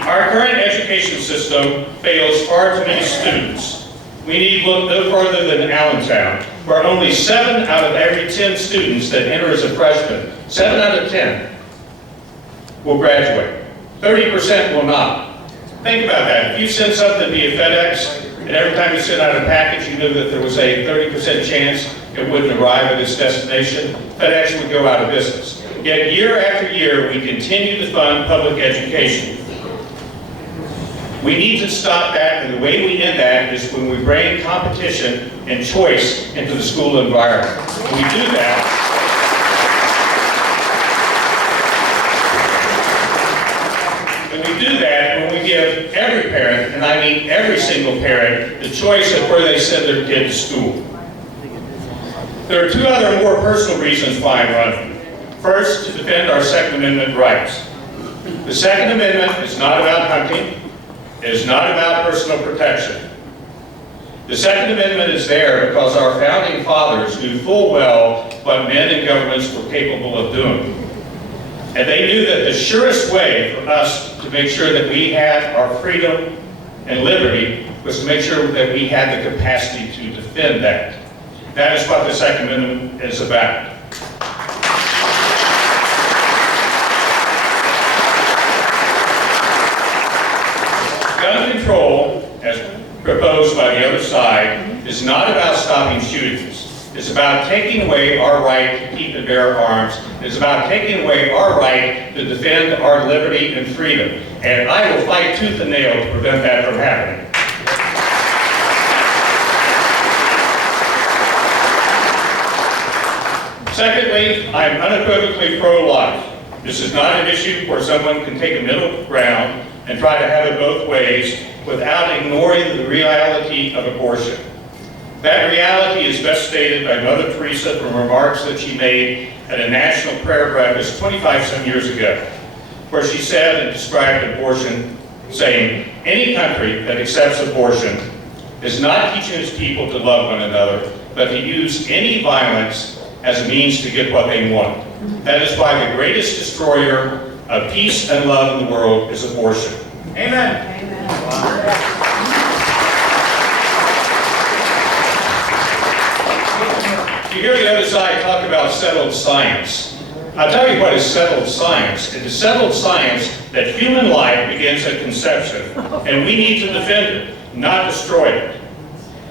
Our current education system fails far too many students. We need to look no further than Allentown, where only 7 out of every 10 students that enter as a freshman, 7 out of 10, will graduate. 30% will not. Think about that. If you send something via FedEx, and every time you sent out a package, you knew that there was a 30% chance it wouldn't arrive at its destination, FedEx would go out of business. Yet year after year, we continue to fund public education. We need to stop that, and the way we end that is when we bring competition and choice into the school environment. When we do that, when we give every parent, and I mean every single parent, the choice of where they send their kid to school. There are 2 other more personal reasons why I'm running. First, to defend our Second Amendment rights. The Second Amendment is not about hunting. It is not about personal protection. The Second Amendment is there because our founding fathers knew full well what men and governments were capable of doing. And they knew that the surest way for us to make sure that we had our freedom and liberty was to make sure that we had the capacity to defend that. That is what the Second Amendment is about. Gun control, as proposed by the other side, is not about stopping shootings. It's about taking away our right to keep and bear arms. It's about taking away our right to defend our liberty and freedom. And I will fight tooth and nail to prevent that from happening. Secondly, I'm unequivocally pro-life. This is not an issue where someone can take a middle ground and try to have it both ways without ignoring the reality of abortion. That reality is best stated by Mother Teresa from remarks that she made at a national prayer breakfast 25-some years ago, where she said and described abortion, saying, "Any country that accepts abortion is not teaching its people to love one another, but to use any violence as a means to get what they want. That is why the greatest destroyer of peace and love in the world is abortion." Amen. Amen. Wow. You hear the other side talk about settled science. I'll tell you what is settled science. It is settled science that human life begins at conception, and we need to defend it, not destroy it.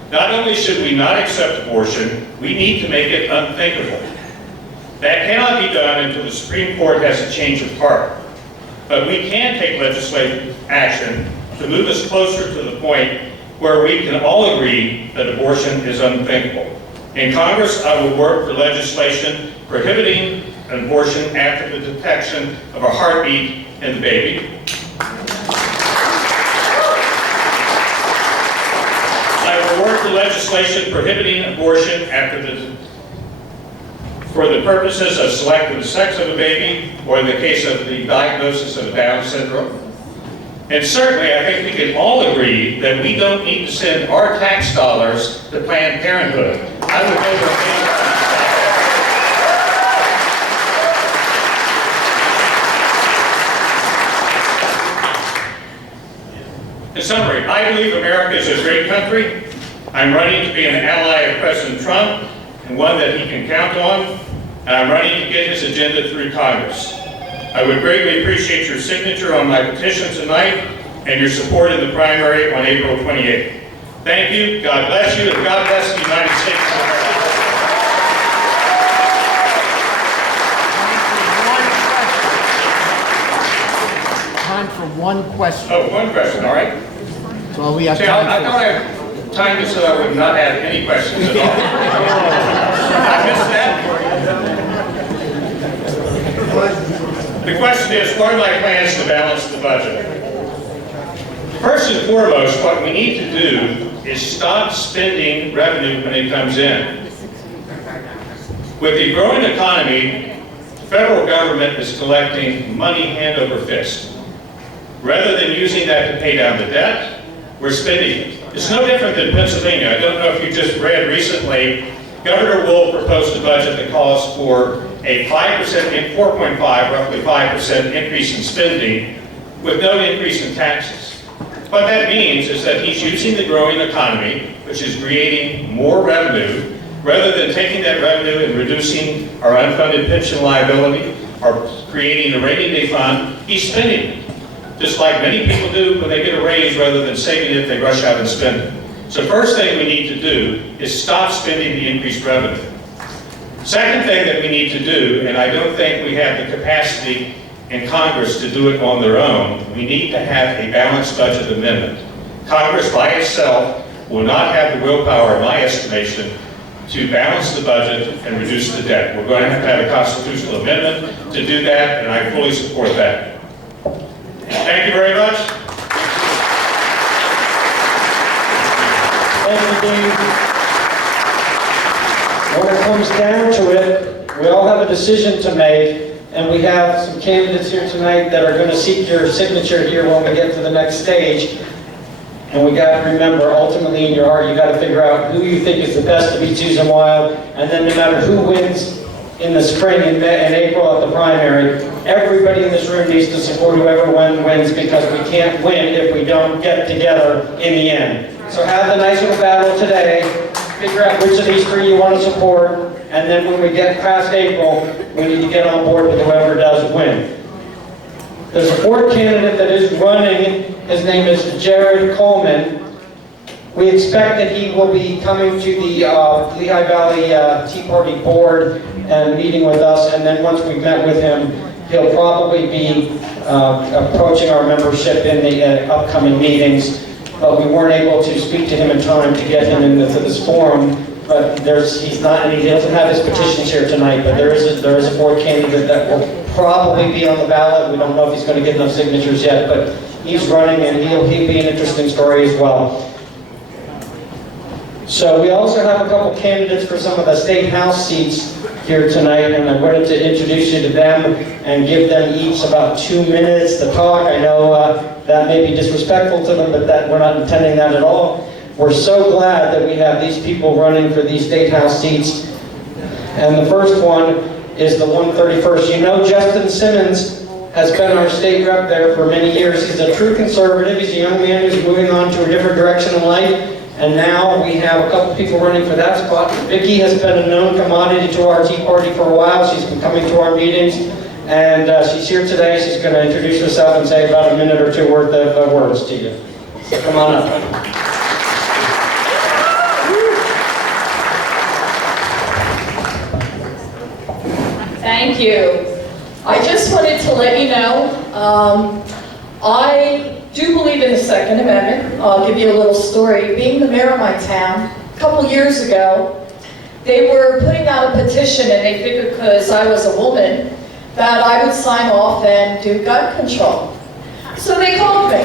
Not only should we not accept abortion, we need to make it unthinkable. That cannot be done until the Supreme Court has a change of heart. But we can take legislative action to move us closer to the point where we can all agree that abortion is unthinkable. In Congress, I will work for legislation prohibiting abortion after the detection of a heartbeat in the baby. I will work for legislation prohibiting abortion for the purposes of selecting the sex of a baby, or in the case of the diagnosis of Down syndrome. And certainly, I think we can all agree that we don't need to send our tax dollars to Planned Parenthood. I would vote for In summary, I believe America is a great country. I'm running to be an ally of President Trump and one that he can count on. And I'm running to get his agenda through Congress. I would greatly appreciate your signature on my petition tonight and your support in the primary on April 28th. Thank you, God bless you, and God bless the United States of America. Time for one question. Oh, one question, all right. That's all we have See, I time thought I timed it so I would not have any questions at all. I missed that. The question is, what are my plans to balance the budget? First and foremost, what we need to do is stop spending revenue when it comes in. With the growing economy, the federal government is collecting money hand over fist. Rather than using that to pay down the debt, we're spending it. It's no different than Pennsylvania. I don't know if you just read recently, Governor Wolf proposed a budget that calls for a 5%, 4.5, roughly 5% increase in spending with no increase in taxes. What that means is that he's using the growing economy, which is creating more revenue, rather than taking that revenue and reducing our unfunded pension liability or creating a rainy day fund, he's spending it. Just like many people do when they get a raise, rather than saving it, they rush out and spend it. So first thing we need to do is stop spending the increased revenue. Second thing that we need to do, and I don't think we have the capacity in Congress to do it on their own, we need to have a balanced budget amendment. Congress by itself will not have the willpower, in my estimation, to balance the budget and reduce the debt. We're going to have a constitutional amendment to do that, and I fully support that. Thank you very much. Thank you, Dave. When it comes down to it, we all have a decision to make, and we have some candidates here tonight that are going to seek your signature here when we get to the next stage. And we got to remember, ultimately in your heart, you got to figure out who you think is the best to beat Susan Wild, and then no matter who wins in the spring and April at the primary, everybody in this room needs to support whoever wins, because we can't win if we don't get together in the end. So have the nice little battle today, figure out which of these three you want to support, and then when we get past April, we need to get on board with whoever does win. There's a fourth candidate that is running. His name is Jared Coleman. We expect that he will be coming to the Lehigh Valley Tea Party board and meeting with us, and then once we've met with him, he'll probably be approaching our membership in the upcoming meetings, but we weren't able to speak to him in time to get him into this forum. But he's not, and he doesn't have his petitions here tonight, but there is a fourth candidate that will probably be on the ballot. We don't know if he's going to get enough signatures yet, but he's running, and he'll be an interesting story as well. So we also have a couple candidates for some of the state house seats here tonight, and I wanted to introduce you to them and give them each about 2 minutes to talk. I know that may be disrespectful to them, but that we're not intending that at all. We're so glad that we have these people running for these state house seats. And the first one is the 131st. You know, Justin Simmons has been our state rep there for many years. He's a true conservative. He's a young man who's moving on to a different direction in life. And now we have a couple people running for that spot. Vicki has been a known commodity to our Tea Party for a while. She's been coming to our meetings. And she's here today. She's going to introduce herself and say about a minute or two worth of words to you. So come on up. Thank you. I just wanted to let you know, I do believe in the Second Amendment. I'll give you a little story. Being the mayor of my town, a couple years ago, they were putting out a petition, and they figured because I was a woman, that I would sign off and do gun control. So they called me.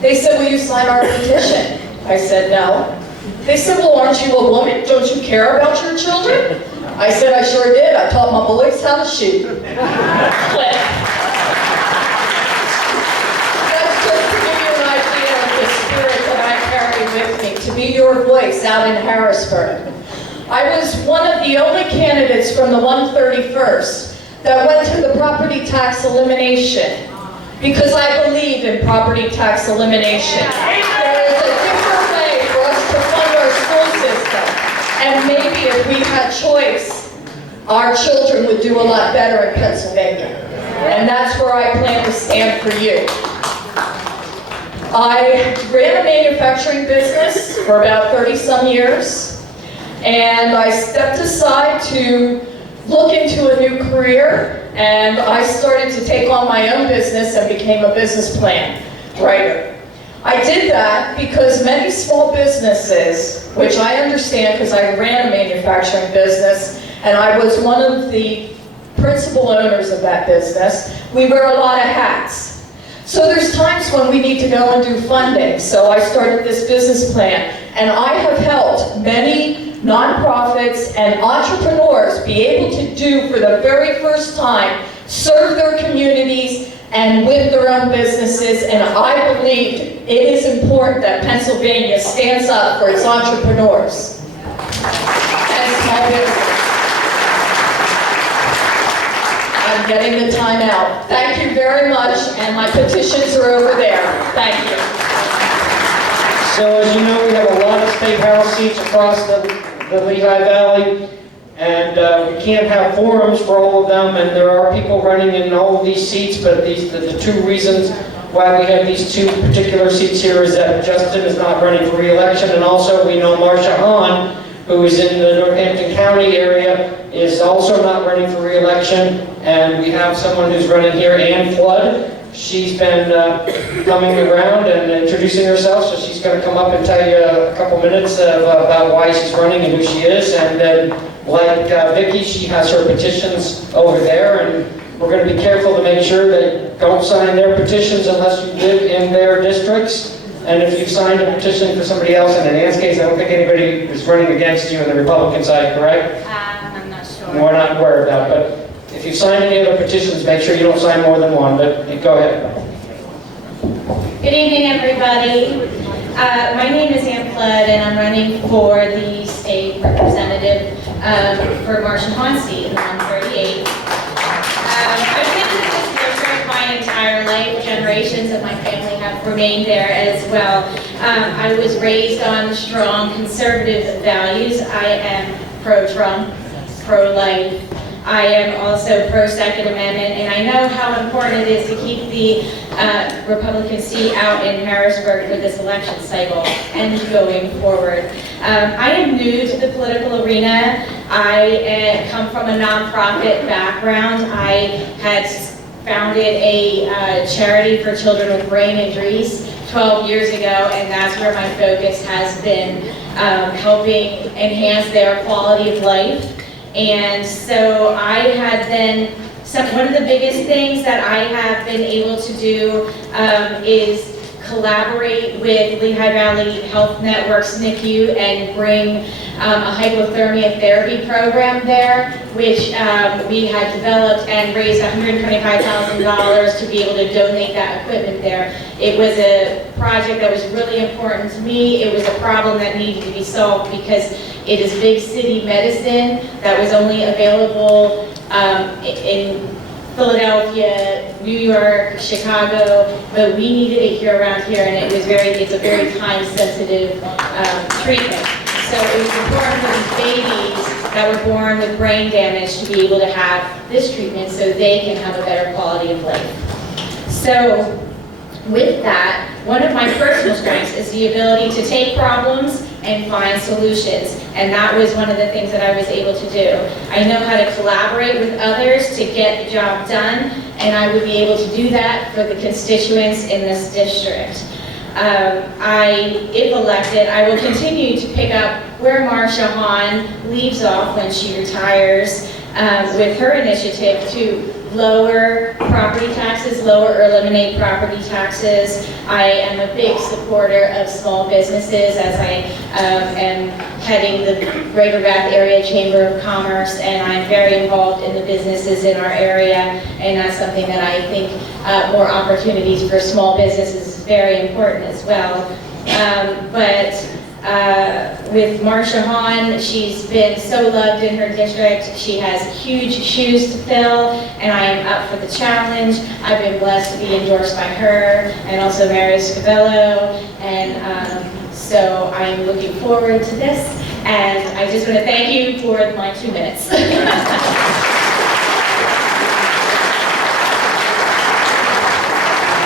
They said, will you sign our petition? I said, no. They said, well, aren't you a woman? Don't you care about your children? I said, I sure did. I taught my boys how to shoot. Click. That's just your voice out in Harrisburg. I was one of the only candidates from the 131st that went to the property tax elimination because I believe in property tax elimination. There is a different way for us to fund our school system, and maybe if we had choice, our children would do a lot better in Pennsylvania. And that's where I plan to stand for you. I ran a manufacturing business for about 30-some years, and I stepped aside to look into a new career, and I started to take on my own business and became a business plan writer. I did that because many small businesses, which I understand because I ran a manufacturing business, and I was one of the principal owners of that business, we wear a lot of hats. So there's times when we need to go and do funding. So I started this business plan, and I have helped many nonprofits and entrepreneurs be able to do for the very first time, serve their communities and with their own businesses, and I believe it is important that Pennsylvania stands up for its entrepreneurs and small businesses. I'm getting the time out. Thank you very much, and my petitions are over there. Thank you. So as you know, we have a lot of state house seats across the Lehigh Valley, and we can't have forums for all of them, and there are people running in all of these seats, but the two reasons why we have these two particular seats here is that Justin is not running for re-election, and also we know Marcia Hahn, who is in the Northampton County area, is also not running for re-election, and we have someone who's running here, Ann Flood. She's been coming around and introducing herself, so she's going to come up and tell you a couple minutes about why she's running and who she is. And then, like Vicki, she has her petitions over there, and we're going to be careful to make sure that don't sign their petitions unless you live in their districts. And if you've signed a petition for somebody else, and in Ann's case, I don't think anybody is running against you on the Republican side, correct? I'm not sure. We're not aware of that, but if you sign any other petitions, make sure you don't sign more than one, but go ahead. Good evening, everybody. My name is Ann Flood, and I'm running for the state representative for Marcia Hahn seat in 138. I've been in this district my entire life. Generations of my family have remained there as well. I was raised on strong conservative values. I am pro-Trump, pro-life. I am also pro-Second Amendment, and I know how important it is to keep the Republican seat out in Harrisburg for this election cycle and going forward. I am new to the political arena. I come from a nonprofit background. I had founded a charity for children with brain injuries 12 years ago, and that's where my focus has been, helping enhance their quality of life. And so I had then, one of the biggest things that I have been able to do is collaborate with Lehigh Valley Health Network's NICU and bring a hypothermia therapy program there, which we had developed and raised $125,000 to be able to donate that equipment there. It was a project that was really important to me. It was a problem that needed to be solved because it is big city medicine that was only available in Philadelphia, New York, Chicago, but we needed it here around here, and it's a very time-sensitive treatment. So it was important for these babies that were born with brain damage to be able to have this treatment so they can have a better quality of life. So with that, one of my personal strengths is the ability to take problems and find solutions. And that was one of the things that I was able to do. I know how to collaborate with others to get the job done, and I would be able to do that for the constituents in this district. If elected, I will continue to pick up where Marcia Hahn leaves off when she retires with her initiative to lower property taxes, lower or eliminate property taxes. I am a big supporter of small businesses as I am heading the Greater Bath Area Chamber of Commerce, and I'm very involved in the businesses in our area, and that's something that I think more opportunities for small businesses is very important as well. But with Marsha Hahn. She's been so loved in her district. She has huge shoes to fill, and I am up for the challenge. I've been blessed to be endorsed by her and also Mary Scavello, and so I'm looking forward to this, and I just want to thank you for my 2 minutes.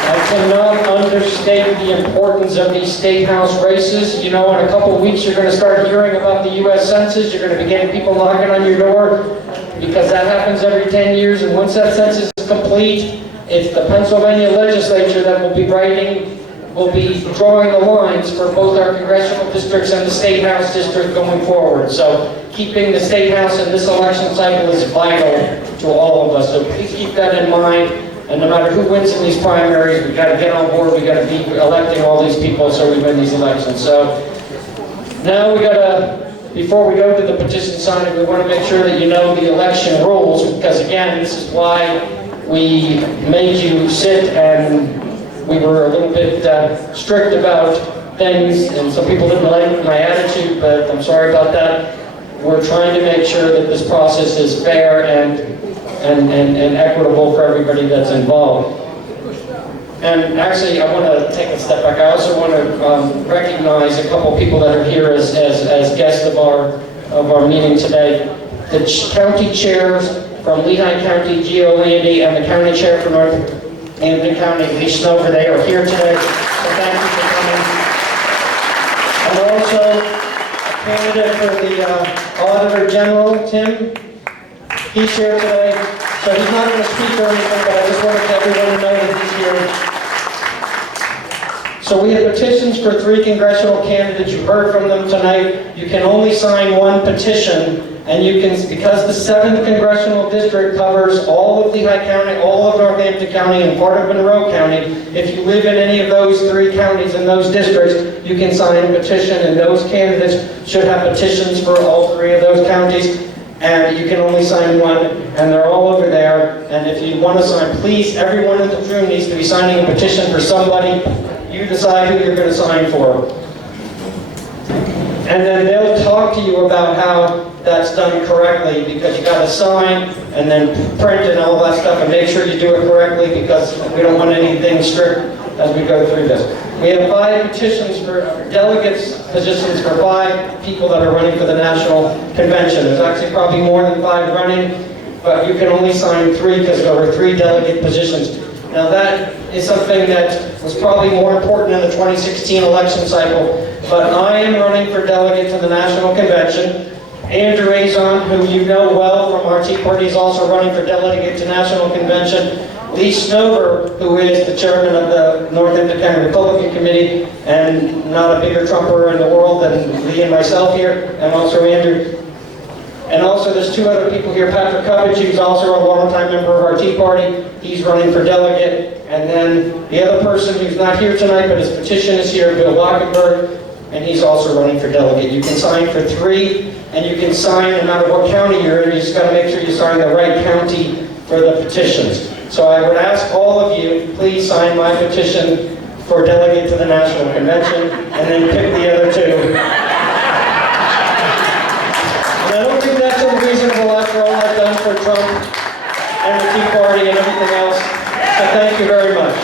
I cannot understate the importance of these state house races. You know, in a couple of weeks, you're going to start hearing about the U.S. Census. You're going to be getting people knocking on your door because that happens every 10 years. And once that census is complete, it's the Pennsylvania legislature that will be drawing the lines for both our congressional districts and the state house district going forward. So keeping the state house in this election cycle is vital to all of us. So please keep that in mind. And no matter who wins in these primaries, we've got to get on board. We've got to be electing all these people so we win these elections. So now before we go to the petition signing, we want to make sure that you know the election rules, because again, this is why we made you sit, and we were a little bit strict about things, and some people didn't like my attitude, but I'm sorry about that. We're trying to make sure that this process is fair and equitable for everybody that's involved. And actually, I want to take a step back. I also want to recognize a couple people that are here as guests of our meeting today. The county chairs from Lehigh County, Geo Landy, and the county chair for Northampton County, Lee Snover, they are here today. So thank you for coming. And also, a candidate for the Auditor General, Tim. He's here today, so he's not going to speak or anything, but I just wanted everyone to know that he's here. So we have petitions for 3 congressional candidates. You heard from them tonight. You can only sign 1 petition, and you can, because the 7th congressional district covers all of Lehigh County, all of Northampton County, and part of Monroe County. If you live in any of those 3 counties and those districts, you can sign a petition, and those candidates should have petitions for all 3 of those counties. And you can only sign 1, and they're all over there. And if you want to sign, please, everyone in the room needs to be signing a petition for somebody. You decide who you're going to sign for. And then they'll talk to you about how that's done correctly, because you got to sign and then print and all that stuff, and make sure you do it correctly, because we don't want anything strict as we go through this. We have 5 petitions for delegates positions for 5 people that are running for the national convention. There's actually probably more than 5 running, but you can only sign 3 because there were 3 delegate positions. Now that is something that was probably more important in the 2016 election cycle, but I am running for delegate to the national convention. Andrew Azon, who you know well from our Tea Party, is also running for delegate to national convention. Lee Snover, who is the chairman of the Northampton County Republican Committee, and not a bigger Trumper in the world than Lee and myself here, and also Andrew. And also there's 2 other people here. Patrick Cubbage, who's also a longtime member of our Tea Party. He's running for delegate. And then the other person who's not here tonight, but his petition is here, Bill Wackenberg, and he's also running for delegate. You can sign for 3, and you can sign no matter what county you're in. You just got to make sure you sign the right county for the petitions. So I would ask all of you, please sign my petition for delegate to the National Convention, and then pick the other 2. And I don't think that's unreasonable after all I've done for Trump and the Tea Party and everything else. So thank you very much.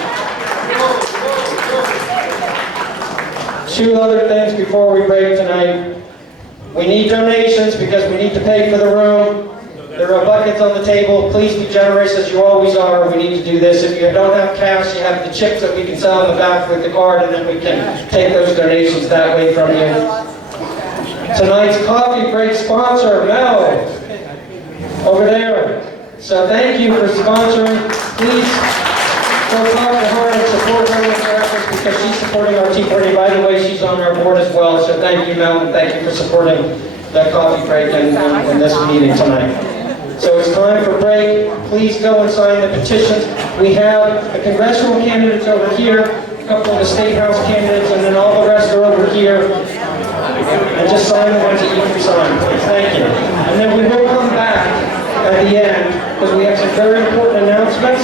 2 other things before we break tonight. We need donations because we need to pay for the room. There are buckets on the table. Please be generous as you always are. We need to do this. If you don't have cash, you have the chips that we can sell in the back with the card, and then we can take those donations that way from you. Tonight's coffee break sponsor, Mel, over there. So thank you for sponsoring. Please go talk to her and support her with her efforts, because she's supporting our Tea Party. By the way, she's on our board as well. So thank you, Mel, and thank you for supporting that coffee break in this meeting tonight. So it's time for break. Please go and sign the petitions. We have the congressional candidates over here, a couple of the state house candidates, and then all the rest are over here. And just sign the ones that you can sign, please. Thank you. And then we will come back at the end, because we have some very important announcements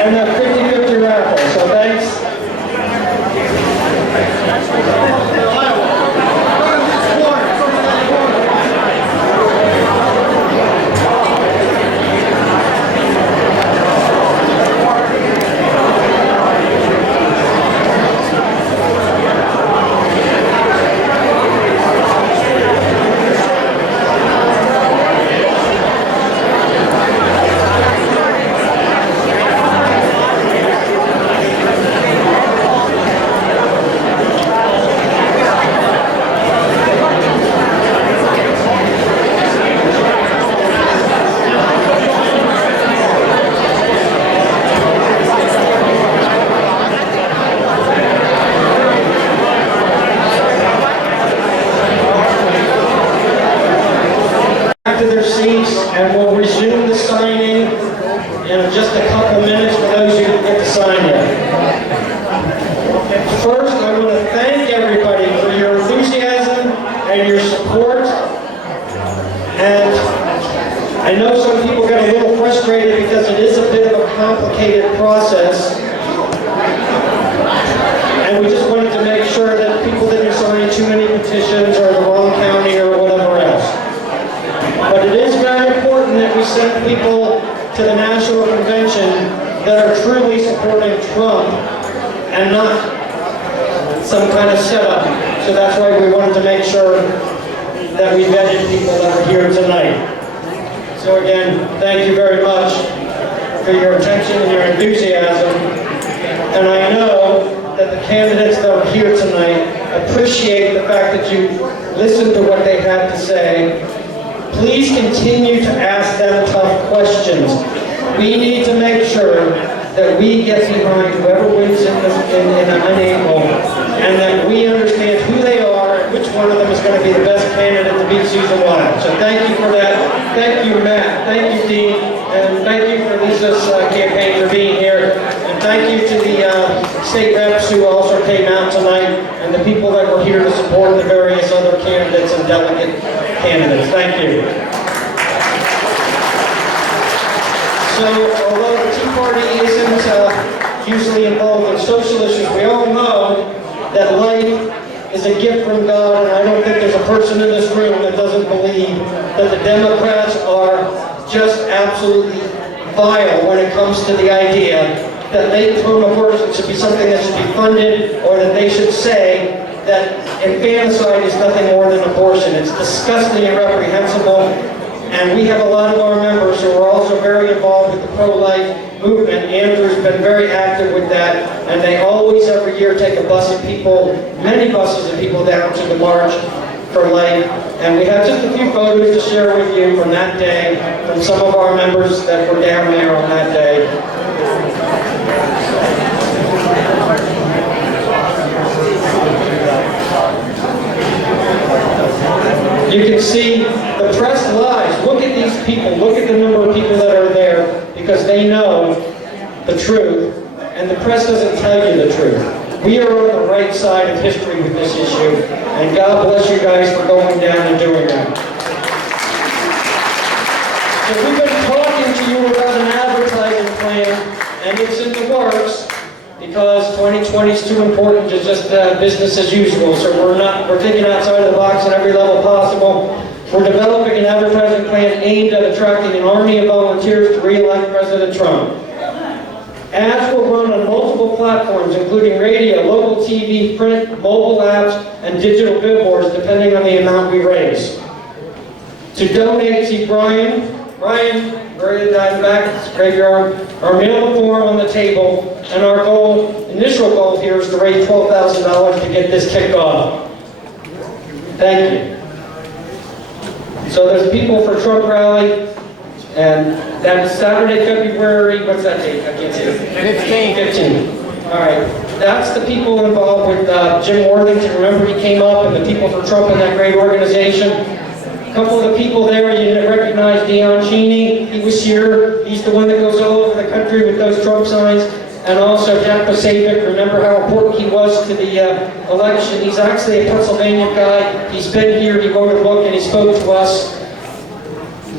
and the 50-50 raffle. So thanks. to their seats, and we'll resume the signing in just a couple minutes for those who didn't get to sign yet. First, I want to thank everybody for your enthusiasm and your support. And I know some people get a little frustrated because it is a bit of a complicated process. And we just wanted to make sure that people didn't sign too many petitions or the wrong county or whatever else. But it is very important that we send people to the National Convention that are truly supporting Trump and not some kind of setup. So that's why we wanted to make sure that we vetted people that are here tonight. So again, thank you very much for your attention and your enthusiasm. And I know that the candidates that are here tonight appreciate the fact that you listened to what they had to say. Please continue to ask them tough questions. We need to make sure that we get behind whoever wins in an unable, and that we understand who they are and which one of them is going to be the best candidate to beat Susan Wild. So thank you for that. Thank you, Matt. Thank you, Dean. And thank you for Lisa's campaign for being here. And thank you to the state reps who also came out tonight, and the people that were here to support the various other candidates and delegate candidates. Thank you. So, although the Tea Party isn't usually involved in social issues, we all know that life is a gift from God, and I don't think there's a person in this room that doesn't believe that the Democrats are just absolutely vile when it comes to the idea that late-term abortion should be something that should be funded, or that they should say that infanticide is nothing more than abortion. It's disgusting and reprehensible. And we have a lot of our members who are also very involved with the pro-life movement. Andrew's been very active with that, and they always every year take a bus of people, many buses of people down to the March for Life. And we have just a few photos to share with you from that day, from some of our members that were down there on that day. You can see the press lies. Look at these people. Look at the number of people that are there, because they know the truth, and the press doesn't tell you the truth. We are on the right side of history with this issue, and God bless you guys for going down and doing that. So we've been talking to you about an advertising plan, and it's in the works, because 2020 is too important to just business as usual. So we're thinking outside of the box on every level possible. We're developing an advertising plan aimed at attracting an army of volunteers to re-elect President Trump. Ads will run on multiple platforms, including radio, local TV, print, mobile apps, and digital billboards, depending on the amount we raise. To donate, see Brian, right in back, graveyard, our mail form on the table, and our initial goal here is to raise $12,000 to get this kicked off. Thank you. So there's People for Trump rally, and that's Saturday, February, what's that date? I can't see it. 15. All right. That's the people involved with Jim Worthington. Remember, he came up, and the People for Trump in that great organization. A couple of the people there, you recognize Dion Cheney. He was here. He's the one that goes all over the country with those Trump signs. And also Jack Pasavic. Remember how important he was to the election. He's actually a Pennsylvania guy. He's been here. He wrote a book, and he spoke to us.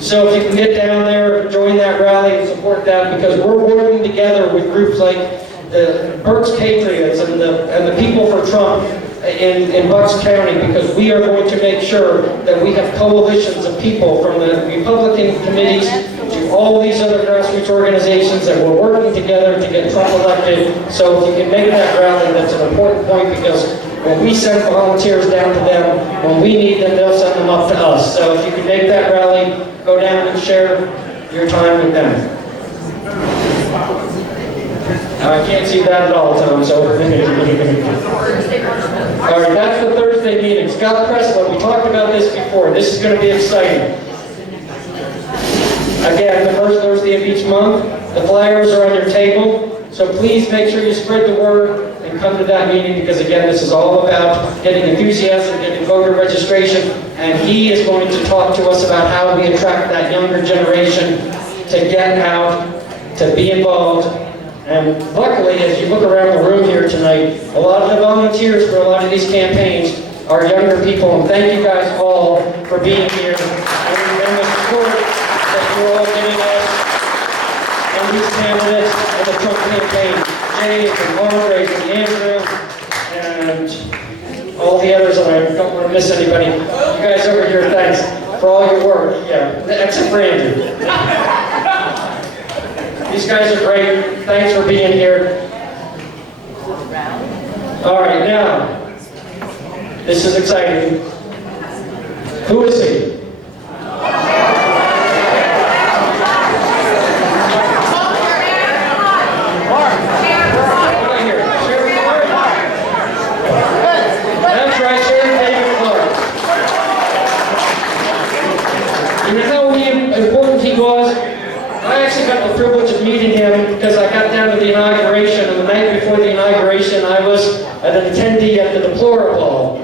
So if you can get down there, join that rally and support that, because we're working together with groups like the Berks Patriots and the People for Trump in Bucks County, because we are going to make sure that we have coalitions of people from the Republican committees to all these other grassroots organizations that we're working together to get Trump elected. So if you can make that rally, that's an important point, because when we send volunteers down to them, when we need them, they'll send them up to us. So if you can make that rally, go down and share your time with them. I can't see that at all, Tom, so all right, that's the Thursday meeting. Scott Pressler, we talked about this before. This is going to be exciting. Again, the first Thursday of each month. The flyers are on your table, so please make sure you spread the word and to come to that meeting because, again, this is all about getting enthusiasm, getting voter registration, and he is going to talk to us about how we attract that younger generation to get out, to be involved. And luckily, as you look around the room here tonight, a lot of the volunteers for a lot of these campaigns are younger people, and thank you guys all for being here and the support that you're all giving us and these candidates in the Trump campaign. James and Andre and Andrew and all the others, and I don't want to miss anybody. You guys over here, thanks for all your work. Yeah, except for Andrew. These guys are great. Thanks for being here. All right, now, this is exciting. Who is he? That's right, Sheriff David Clark. You know how important he was? I actually got the privilege of meeting him because I got down to the inauguration, and the night before the inauguration I was an attendee at the Deplorable.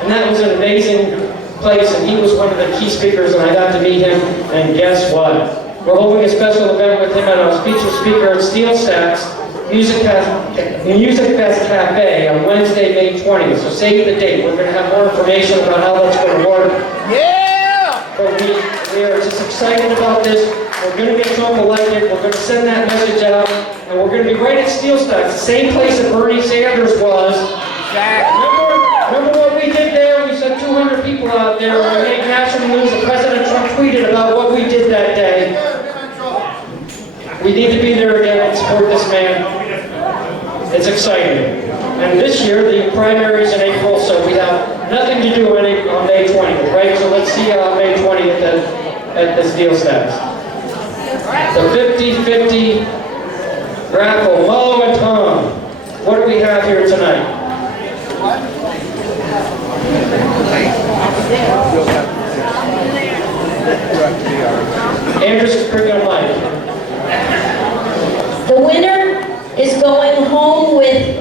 And that was an amazing place, and he was one of the key speakers, and I got to meet him, and guess what? We're holding a special event with him at our featured speaker at Steel Stacks Music Fest Cafe on Wednesday, May 20th. So save the date. We're going to have more information about how that's going to work. Yeah! But we are just excited about this. We're going to get Trump elected. We're going to send that message out, and we're going to be right at Steel Stacks, the same place that Bernie Sanders was. Remember what we did there? We sent 200 people out there. We made national news. And President Trump tweeted about what we did that day. We need to be there again and support this man. It's exciting. And this year, the primary is in April, so we have nothing to do on May 20th, right? So let's see you on May 20th at the Steel Stacks. The 50-50 raffle. Mo and Tom, what do we have here tonight? Andrews, bring your mic. The winner is going home with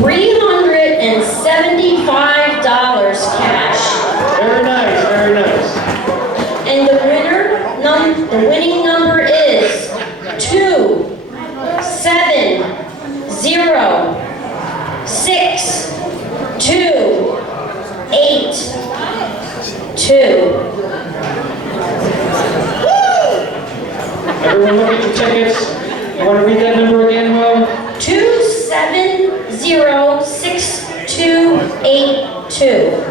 $375 cash. Very nice, very nice. And the winning number is 2706282. Everyone look at your tickets. You want to read that number again, Mo? 2706282.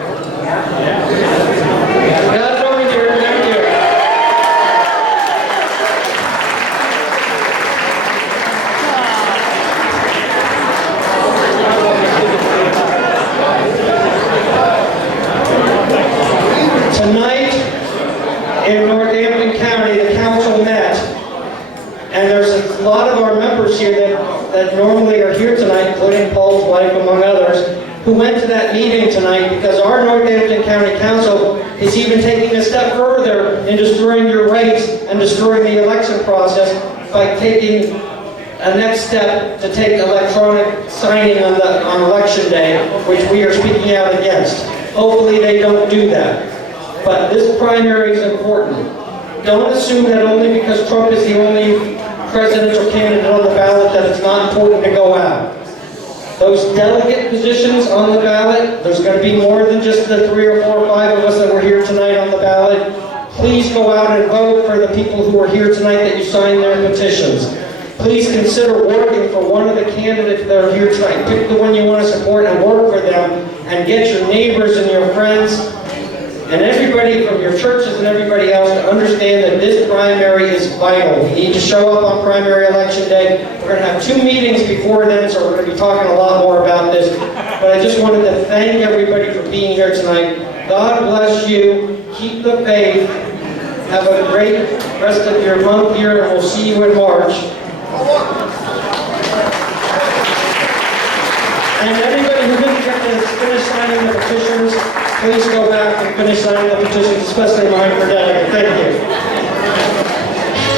Got it over here, thank you. Tonight, in Northampton County, the council met, and there's a lot of our members here that normally are here tonight, including Paul's wife, among others, who went to that meeting tonight because our Northampton County Council is even taking a step further in destroying your rights and destroying the election process by taking a next step to take electronic signing on election day, which we are speaking out against. Hopefully they don't do that. But this primary is important. Don't assume that only because Trump is the only presidential candidate on the ballot that it's not important to go out. Those delegate positions on the ballot, there's going to be more than just the 3 or 4 or 5 of us that were here tonight on the ballot. Please go out and vote for the people who are here tonight that you signed their petitions. Please consider working for one of the candidates that are here tonight. Pick the one you want to support and work for them, and get your neighbors and your friends and everybody from your churches and everybody else to understand that this primary is vital. We need to show up on primary election day. We're going to have 2 meetings before then, so we're going to be talking a lot more about this. But I just wanted to thank everybody for being here tonight. God bless you. Keep the faith. Have a great rest of your month here, and we'll see you in March. And anybody who didn't get to finish signing the petitions, please go back and finish signing the petitions, especially mine for delegate. Thank you.